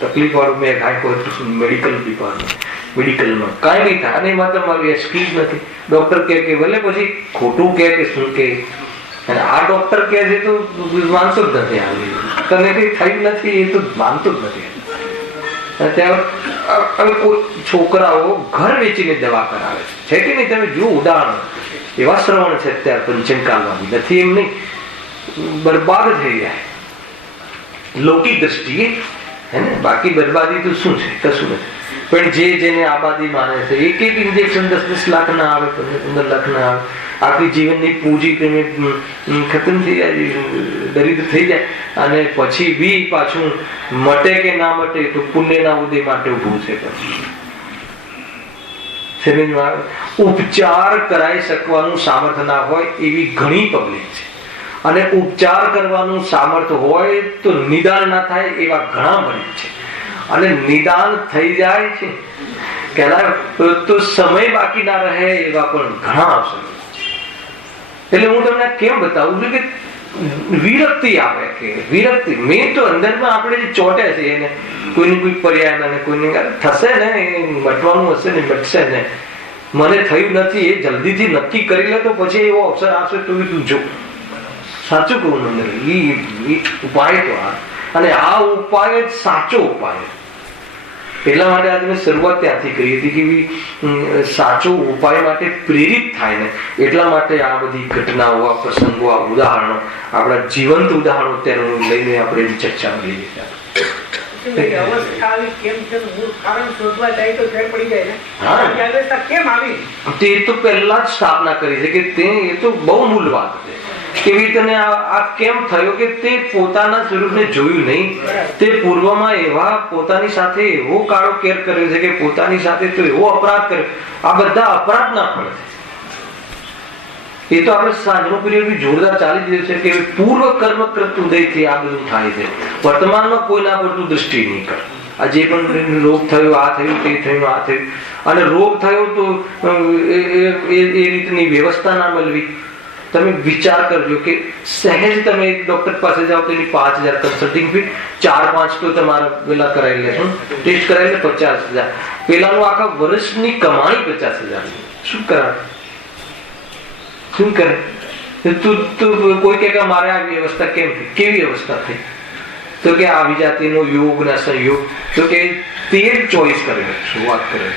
તકલીફ વાળું મેં ગાય હોય તો મેડિકલ ડિપાર્ટમેન્ટ મેડિકલમાં કાંઈ બી થાય અને એમાં તમારું એક્સક્યુઝ નથી. ડોક્ટર કહે કે ભલે પછી ખોટું કહે કે શું કહે, અને આ ડોક્ટર કહે છે તો માનતો જ નથી. તને કઈ થયું નથી એ તો માનતો જ નથી. હવે કોઈ છોકરાઓ ઘર વેચીને દવા કરાવે છે કે નહીં? તમે જુઓ ઉદાહરણ એવા શ્રવણ છે અત્યારે પંચમ કાળમાં નથી એમ નહીં, બરબાદ થઈ જાય લૌકિક દ્રષ્ટિએ, હે ને? બાકી બરબાદી તો શું છે? કશું નથી. પણ જેને આબાદી માને છે, એક ઇન્જેક્શન 10-10 લાખ ના આવે, 15 લાખ ના આવે, આખી જીવનની પૂંજી ખતમ થઈ જાય, દરિદ્ર થઈ જાય, અને પછી બી પાછું મટે કે ના મટે તો પુણ્યના ઉદય માટે ઉભું છે. પછી ઉપચાર કરાવી શકવાનું સામર્થ્ય ના હોય એવી ઘણી પબ્લિક છે, અને ઉપચાર કરવાનું સામર્થ્ય હોય તો નિદાન ના થાય એવા ઘણા મરીજ છે, અને નિદાન થઈ જાય છે તો સમય બાકી ના રહે એવા પણ ઘણા આવશે. એટલે હું તમને કેમ બતાવું છું કે વિરક્તિ આવે, કે વિરક્તિ મેં તો અંદરમાં આપણે જે ચોટે છે એને કોઈની કોઈ પર્યાય ને કોઈને થશે ને, મટવાનું હશે ને મટશે ને, મને થયું નથી એ જલ્દીથી નક્કી કરી લે તો પછી એવો અવસર આવશે તો તું જો. સાચું કહું અંદર એ ઉપાય તો આ, અને આ ઉપાય જ સાચો ઉપાય. એટલા માટે આજે મેં શરૂઆત ત્યાંથી કરી હતી કે સાચો ઉપાય માટે પ્રેરિત થાય ને, એટલા માટે આ બધી ઘટનાઓ, આ પ્રસંગો, આ ઉદાહરણો, આપણા જીવંત ઉદાહરણો અત્યારે લઈને આપણે એની ચર્ચા લઈએ છીએ. તે તો પહેલા જ સ્થાપના કરી છે કે તે એ તો બહુ મૂળ વાત છે. કેવી તને આ કેમ થયો કે તે પોતાના સ્વરૂપને જોયું નહીં, તે પૂર્વમાં એવા પોતાની સાથે એવો કાળો કેર કર્યો છે કે પોતાની સાથે તો એવો અપરાધ કર્યો. આ બધા અપરાધ ના ફળ છે. એ તો આપણે સાંજનો પીરિયડ બી જોરદાર ચાલી રહ્યો છે કે પૂર્વ કર્મ કૃત ઉદયથી આ બધું થાય છે. વર્તમાનમાં કોઈના પર તું દ્રષ્ટિ નહીં કર. આ જે પણ રોગ થયો, આ થયું, તે થયું, આ થયું, અને રોગ થયો તો એ રીતની વ્યવસ્થા ના મળવી. તમે વિચાર કરજો કે સહેજ તમે એક ડોક્ટર પાસે જાઓ તો એની 5,000 કન્સલ્ટિંગ ફી, 4-5 તો તમારા પેલા કરાવી લેશો, ટેસ્ટ કરાવી લે 50,000, પેલાનું આખા વર્ષની કમાણી 50,000. શું કરાવે? શું કરે? તું કોઈ કે મારે આ વ્યવસ્થા કેમ થઈ? કેવી વ્યવસ્થા થઈ? તો કે આવી જાતિનો યોગ ના સંયોગ, તો કે તે જ ચોઈસ કરે. શું વાત કરે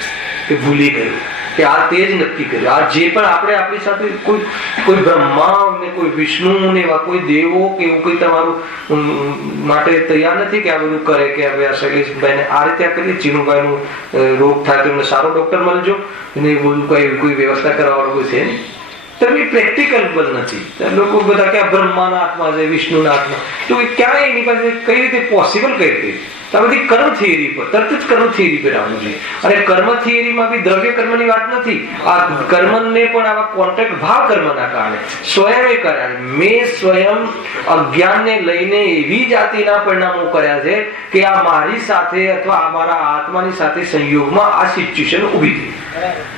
કે ભૂલી ગયું કે આ તે જ નક્કી કર્યું. આ જે પણ આપણે આપણી સાથે કોઈ બ્રહ્મા ને કોઈ વિષ્ણુ ને એવા કોઈ દેવો કે એવું કોઈ તમારું માટે તૈયાર નથી કે આ બધું કરે, કે હવે આ શૈલેષભાઈ ને આ રીતે કરીએ, ચીનુભાઈ નું રોગ થાય તો એમને સારો ડોક્ટર મળજો ને એ બધું કોઈ વ્યવસ્થા કરવા કોઈ છે નહીં. તમે પ્રેક્ટિકલ પણ નથી. લોકો બધા ક્યાં બ્રહ્માના હાથમાં છે, વિષ્ણુના હાથમાં, તો ક્યાં એની પાસે કઈ રીતે પોસિબલ કઈ રીતે? આ બધી કર્મ થિયરી પર, તરત જ કર્મ થિયરી પર આવવું જોઈએ. અને કર્મ થિયરીમાં બી દ્રવ્ય કર્મની વાત નથી. આ કર્મને પણ આવા કોન્ટ્રાક્ટ ભાવ કર્મના કારણે સ્વયં કર્યા. મેં સ્વયં અજ્ઞાનને લઈને એવી જાતિના પરિણામો કર્યા છે કે આ મારી સાથે અથવા અમારા આત્માની સાથે સંયોગમાં આ સિચ્યુએશન ઊભી થઈ.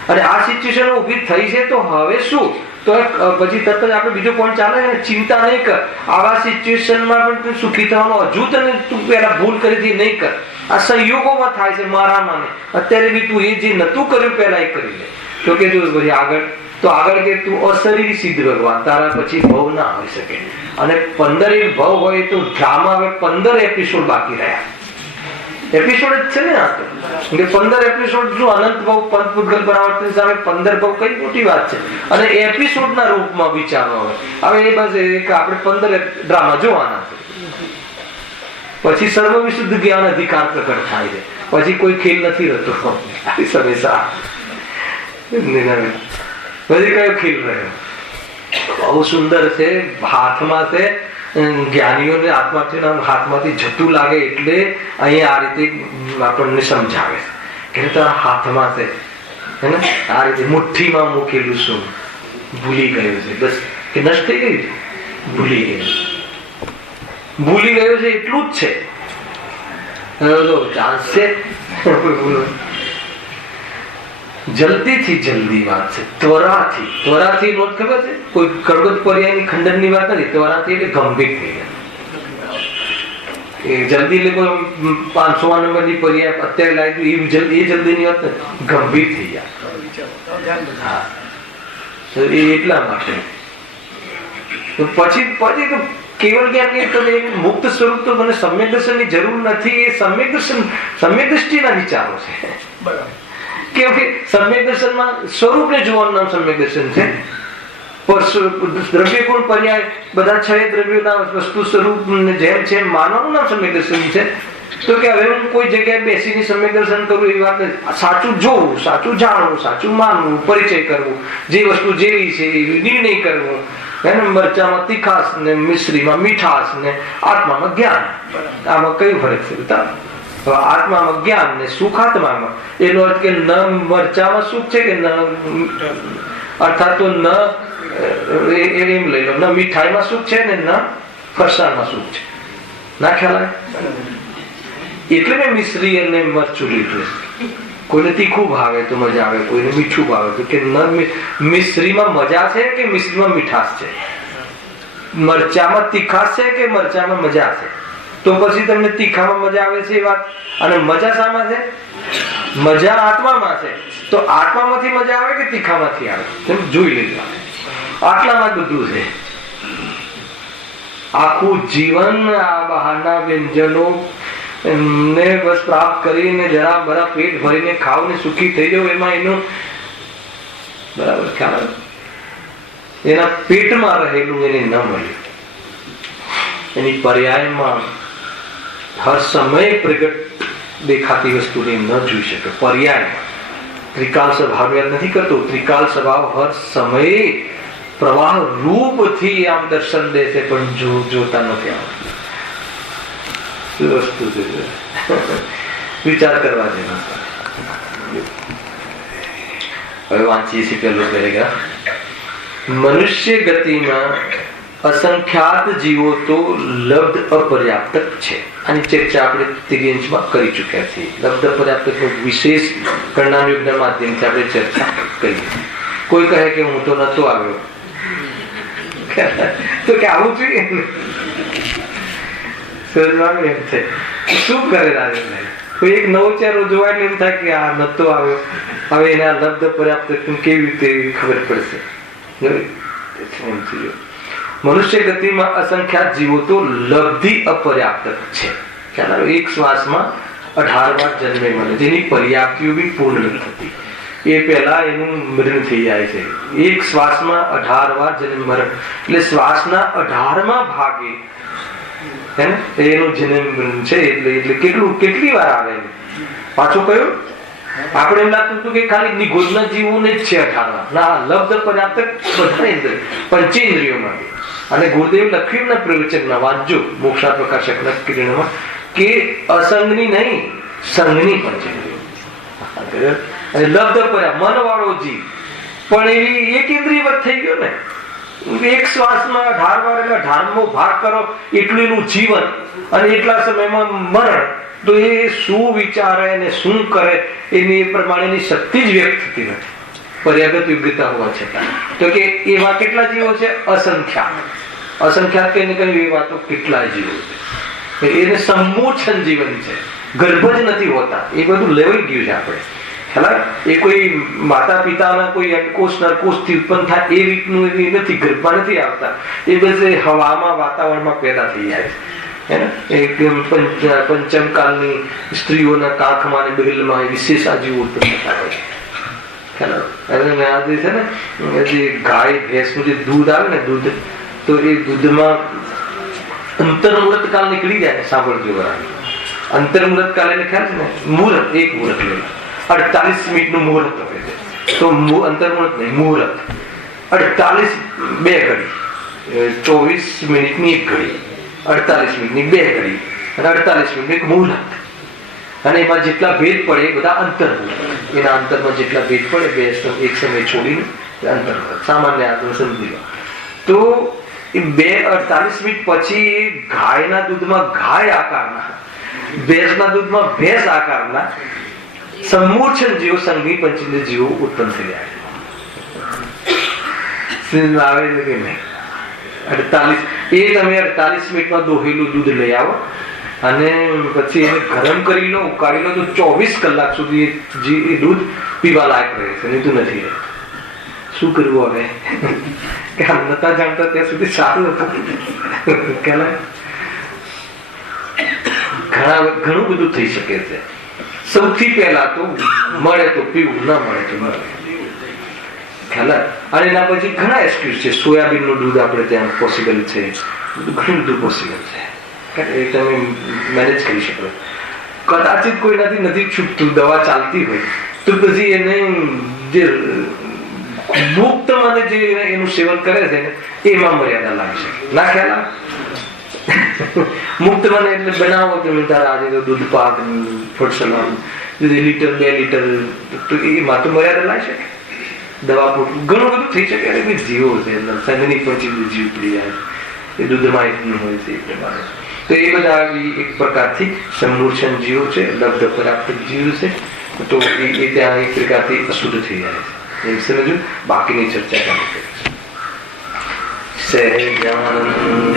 અને આ સિચ્યુએશન ઊભી થઈ છે તો હવે શું? તો પછી તરત જ આપણે બીજો પોઈન્ટ ચાલે છે, ચિંતા નહીં કર. આવા સિચ્યુએશનમાં પણ તું સુખી થવાનો હજુ તને તું પેલા ભૂલ કરી નહીં કર. આ સંયોગોમાં થાય છે મારામાં ને. અત્યારે બી તું એ જે નતું કર્યું પહેલા એ કરી લે. તો કે તું પછી આગળ કે તું અશરીરી સિદ્ધ ભગવાન, તારા પછી ભવ ના હોઈ શકે. અને 15 ભવ હોય તો ડ્રામા હવે 15 એપિસોડ બાકી રહ્યા. એપિસોડ જ છે ને આ તો, 15 એપિસોડ શું અનંત ભવ પંચ પૂતગલ પરાવર્તન સામે 15 ભવ કઈ મોટી વાત છે. અને એપિસોડ ના રૂપમાં વિચારો હવે એ બસ એક આપણે 15 ડ્રામા જોવાના છે. પછી સર્વ વિશુદ્ધ જ્ઞાન અધિકાર પ્રકટ થાય છે. પછી કોઈ ખેલ નથી રહેતો. પછી કયો ખેલ રહ્યો? બહુ સુંદર છે. હાથમાં છે, જ્ઞાનીઓને હાથમાંથી જતું લાગે એટલે અહીંયા આ રીતે આપણને સમજાવે કે હાથમાં છે, આ રીતે મુઠ્ઠીમાં મૂકેલું શું ભૂલી ગયું છે. બસ કે નષ્ટ થઈ ગયું છે, ભૂલી ગયું છે એટલું જ છે. ચાન્સ છે જલ્દીથી જલ્દી વાત છે. ત્વરાથી નોટ ખબર છે? કોઈ કડગત પર્યાયની ખંડનની વાત નથી. ત્વરાથી એટલે ગંભીર થઈ જાય. જલ્દી લોકો 500 નંબરની પર્યા અત્યારે લાવી એ જલ્દી ની વાત ગંભીર થઈ જાય. હા, તો એ એટલા માટે પછી તો કેવળ જ્ઞાન કે તમે મુક્ત સ્વરૂપ તો મને સમ્યક દર્શનની જરૂર નથી. એ સમ્યક દ્રષ્ટિના વિચારો છે. કે સમ્યક દર્શનમાં સ્વરૂપને જોવાનું નામ સમ્યક દર્શન છે. દ્રવ્ય ગુણ પર્યાય બધા 6 દ્રવ્યોના વસ્તુ સ્વરૂપ જેમ છે માનવાનું નામ સમ્યક દર્શન છે. તો કે હવે હું કોઈ જગ્યાએ બેસીને સમ્યક દર્શન કરું એવી વાત નથી. સાચું જોવું, સાચું જાણવું, સાચું માનવું, પરિચય કરવો, જે વસ્તુ જેવી છે એવી નિર્ણય કરવો. મરચામાં તીખાસ ને મિશ્રીમાં મીઠાશ ને આત્મામાં જ્ઞાન. આમાં કયું ફરક છે? આત્મામાં જ્ઞાન ને સુખ આત્મામાં. એનો અર્થ કે ન મરચામાં સુખ છે કે ન, અર્થાત તો ન એમ લઈ લો, ન મીઠાઈમાં સુખ છે ને ન ફરસાણમાં સુખ છે. ના ખ્યાલ આવે? એટલે મેં મિશ્રી અને મરચું લીધું. કોઈને તીખું ભાવે તો મજા આવે, કોઈને મીઠું ભાવે તો કે મિશ્રીમાં મજા છે કે મિશ્રીમાં મીઠાશ છે, મરચામાં તીખાશ છે કે મરચામાં મજા છે. તો પછી તમને તીખામાં મજા આવે છે એ વાત, અને મજા શામાં છે? મજા આત્મામાં છે. તો આત્મામાંથી મજા આવે કે તીખામાંથી આવે? તમે જોઈ લેજો. આટલામાં બધું છે. આખું જીવન આ બહારના વ્યંજનો ને બસ પ્રાપ્ત કરીને જરા બરા પેટ ભરીને ખાવ ને સુખી થઈ જાવ, એમાં એનું બરાબર ખ્યાલ એના પેટમાં રહેલું એને ન મળ્યું. એની પર્યાયમાં હર સમય પ્રગટ દેખાતી વસ્તુને ન જોઈ શકે. પર્યાયમાં ત્રિકાલ સ્વભાવ યાદ નથી કરતો. ત્રિકાલ સ્વભાવ હર સમયે પ્રવાહ રૂપથી આમ દર્શન દે છે, પણ જોતા નથી આવતું. વસ્તુ છે, વિચાર કરવા જેવા. હવે વાંચીએ છીએ પેલું પેરેગ્રાફ. મનુષ્ય ગતિમાં અસંખ્યાત જીવો તો લબ્ધ અપર્યાપ્તક છે. આની ચર્ચા આપણે ત્રિગંજમાં કરી ચૂક્યા છીએ. લબ્ધ અપર્યાપ્તકનો વિશેષ પરિણામ યુગના માધ્યમથી આપણે ચર્ચા કરીએ. કોઈ કહે કે હું તો નતો આવ્યો, તો કે આવું જોઈએ એમ છે. શું કરે રાજેશભાઈ? કોઈ એક નવો ચહેરો જોવાય એમ થાય કે આ નતો આવ્યો, હવે એના લબ્ધ પર્યાપ્ત કેવી રીતે ખબર પડશે. મનુષ્ય ગતિમાં અસંખ્યાત જીવો તો લબ્ધિ અપર્યાપ્ત છે. એક શ્વાસમાં 18 વાર જન્મે મળે, જેની પર્યાપ્તિઓ બી પૂર્ણ નથી થતી. એ પહેલા એનું મરણ થઈ જાય છે. એક શ્વાસમાં 18 વાર જન્મ મરણ, એટલે શ્વાસના 18મા ભાગે એનું જન્મ છે. એટલે કેટલી વાર આવે? પાછું કયું? આપણે એમ લાગતું હતું કે ખાલી નિગોદના જીવોને જ છે 18 ના. લબ્ધ પર્યાપ્ત બધા પંચેન્દ્રિયોમાં. અને ગુરુદેવ લખ્યું ના પ્રવચનમાં વાંચજો, મોક્ષા પ્રકાશકના કિરણમાં, કે અસંગની નહીં સંગની પંચેન્દ્રિયો. અને લબ્ધ પર્યાપ્ત મન વાળો જીવ પણ એવી એક ઇન્દ્રિયવત થઈ ગયો ને. એક શ્વાસમાં 18 વાર, એટલે 18મો ભાગ કરો એટલું એનું જીવન, અને એટલા સમયમાં મરણ. તો એ શું વિચારે ને શું કરે એની પ્રમાણેની શક્તિ જ વ્યક્ત થતી નથી, પર્યાગત યોગ્યતા હોવા છતાં. તો કે એવા કેટલા જીવો છે? અસંખ્યાત. અસંખ્યાત કહીને કહ્યું એવા તો કેટલા જીવો છે. એને સમોછન જીવન છે, ગર્ભ જ નથી હોતા. એ બધું લેવાઈ ગયું છે આપણે. એ કોઈ માતા પિતાના કોઈ અંડકોષ નરકોષથી ઉત્પન્ન થાય એ રીતનું નથી, ગર્ભમાં નથી આવતા. એ બધે હવામાં વાતાવરણમાં પેદા થઈ જાય છે. પંચમ કાળની સ્ત્રીઓના કાંખમાં બહેલમાં વિશેષ આજીવો ઉત્પન્ન થતા હોય છે. આજે છે ને, જે ગાય ભેંસનું જે દૂધ આવે ને, દૂધ, તો એ દૂધમાં અંતર્મુહૂર્ત કાળ નીકળી જાય. સાંભળજો બરાબર. અંતર્મુહૂર્ત કાળ એટલે ખ્યાલ છે ને, મુહૂર્ત, એક મુહૂર્ત લેવા 48 મિનિટનું મુહૂર્ત હોય છે. તો અંતર્મુહૂર્ત નહીં, મુહૂર્ત 48 2 ઘડી, 24 મિનિટની 1 ઘડી, 48 મિનિટની 2 ઘડી, અને 48 મિનિટનું એક મુહૂર્ત. અને એમાં જેટલા ભેદ પડે એ બધા અંતર્મુહૂર્ત. એના અંતરમાં જેટલા ભેદ પડે બે એક સમય છોડીને અંતર્મુહૂર્ત. સામાન્ય આપણે સમજી લો. તો એ 48 મિનિટ પછી ગાયના દૂધમાં ગાય આકારના, ભેંસના દૂધમાં ભેંસ આકારના સમૂર્છન જીવો, સંગી પંચેન્દ્રિય જીવો ઉત્પન્ન થઈ જાય આવે છે કે નહીં? 48 એ તમે 48 મિનિટમાં દોહેલું દૂધ લઈ આવો, અને પછી એને ગરમ કરી લો, ઉકાળી લો તો 24 કલાક સુધી એ દૂધ પીવા લાયક રહે છે, નહીં તો નથી રહેતું. શું કરવું હવે? કે આમ નતા જાણતા ત્યાં સુધી સારું હતું. ઘણું બધું થઈ શકે છે. સૌથી પહેલા તો મળે તો પીવું, ના મળે તો મળે. અને એના પછી ઘણા એક્સક્યુઝ છે. સોયાબીન નું દૂધ આપણે ત્યાં પોસિબલ છે, ઘણું બધું પોસિબલ છે, એ તમે મેનેજ કરી શકો. કદાચિત કોઈનાથી નથી છૂટતું, દવા ચાલતી હોય તો પછી એને જે મુક્ત મને જે એનું સેવન કરે છે ને એમાં મર્યાદા લાગી શકે. ના ખ્યાલ મુક્ત મને એટલે બનાવો તમે તારા આજે તો દૂધ પાક ફળસલામ લીટર 2 લીટર તો એમાં તો મર્યાદા લાગી શકે. દવા પૂરતું ઘણું બધું થઈ શકે. અરે જીવો છે સંઘની પછી જીવ પડી જાય, એ દૂધમાં એટલું હોય છે એ પ્રમાણે. તો એ બધા એક પ્રકારથી સમૂર્છન જીવો છે, લબ્ધ પરાપ્ત જીવ છે. તો એ ત્યાં એક પ્રકારથી અશુદ્ધ થઈ જાય છે. એમ સમજુ. બાકીની ચર્ચા ચાલુ કરીશું. સહેજાનંદ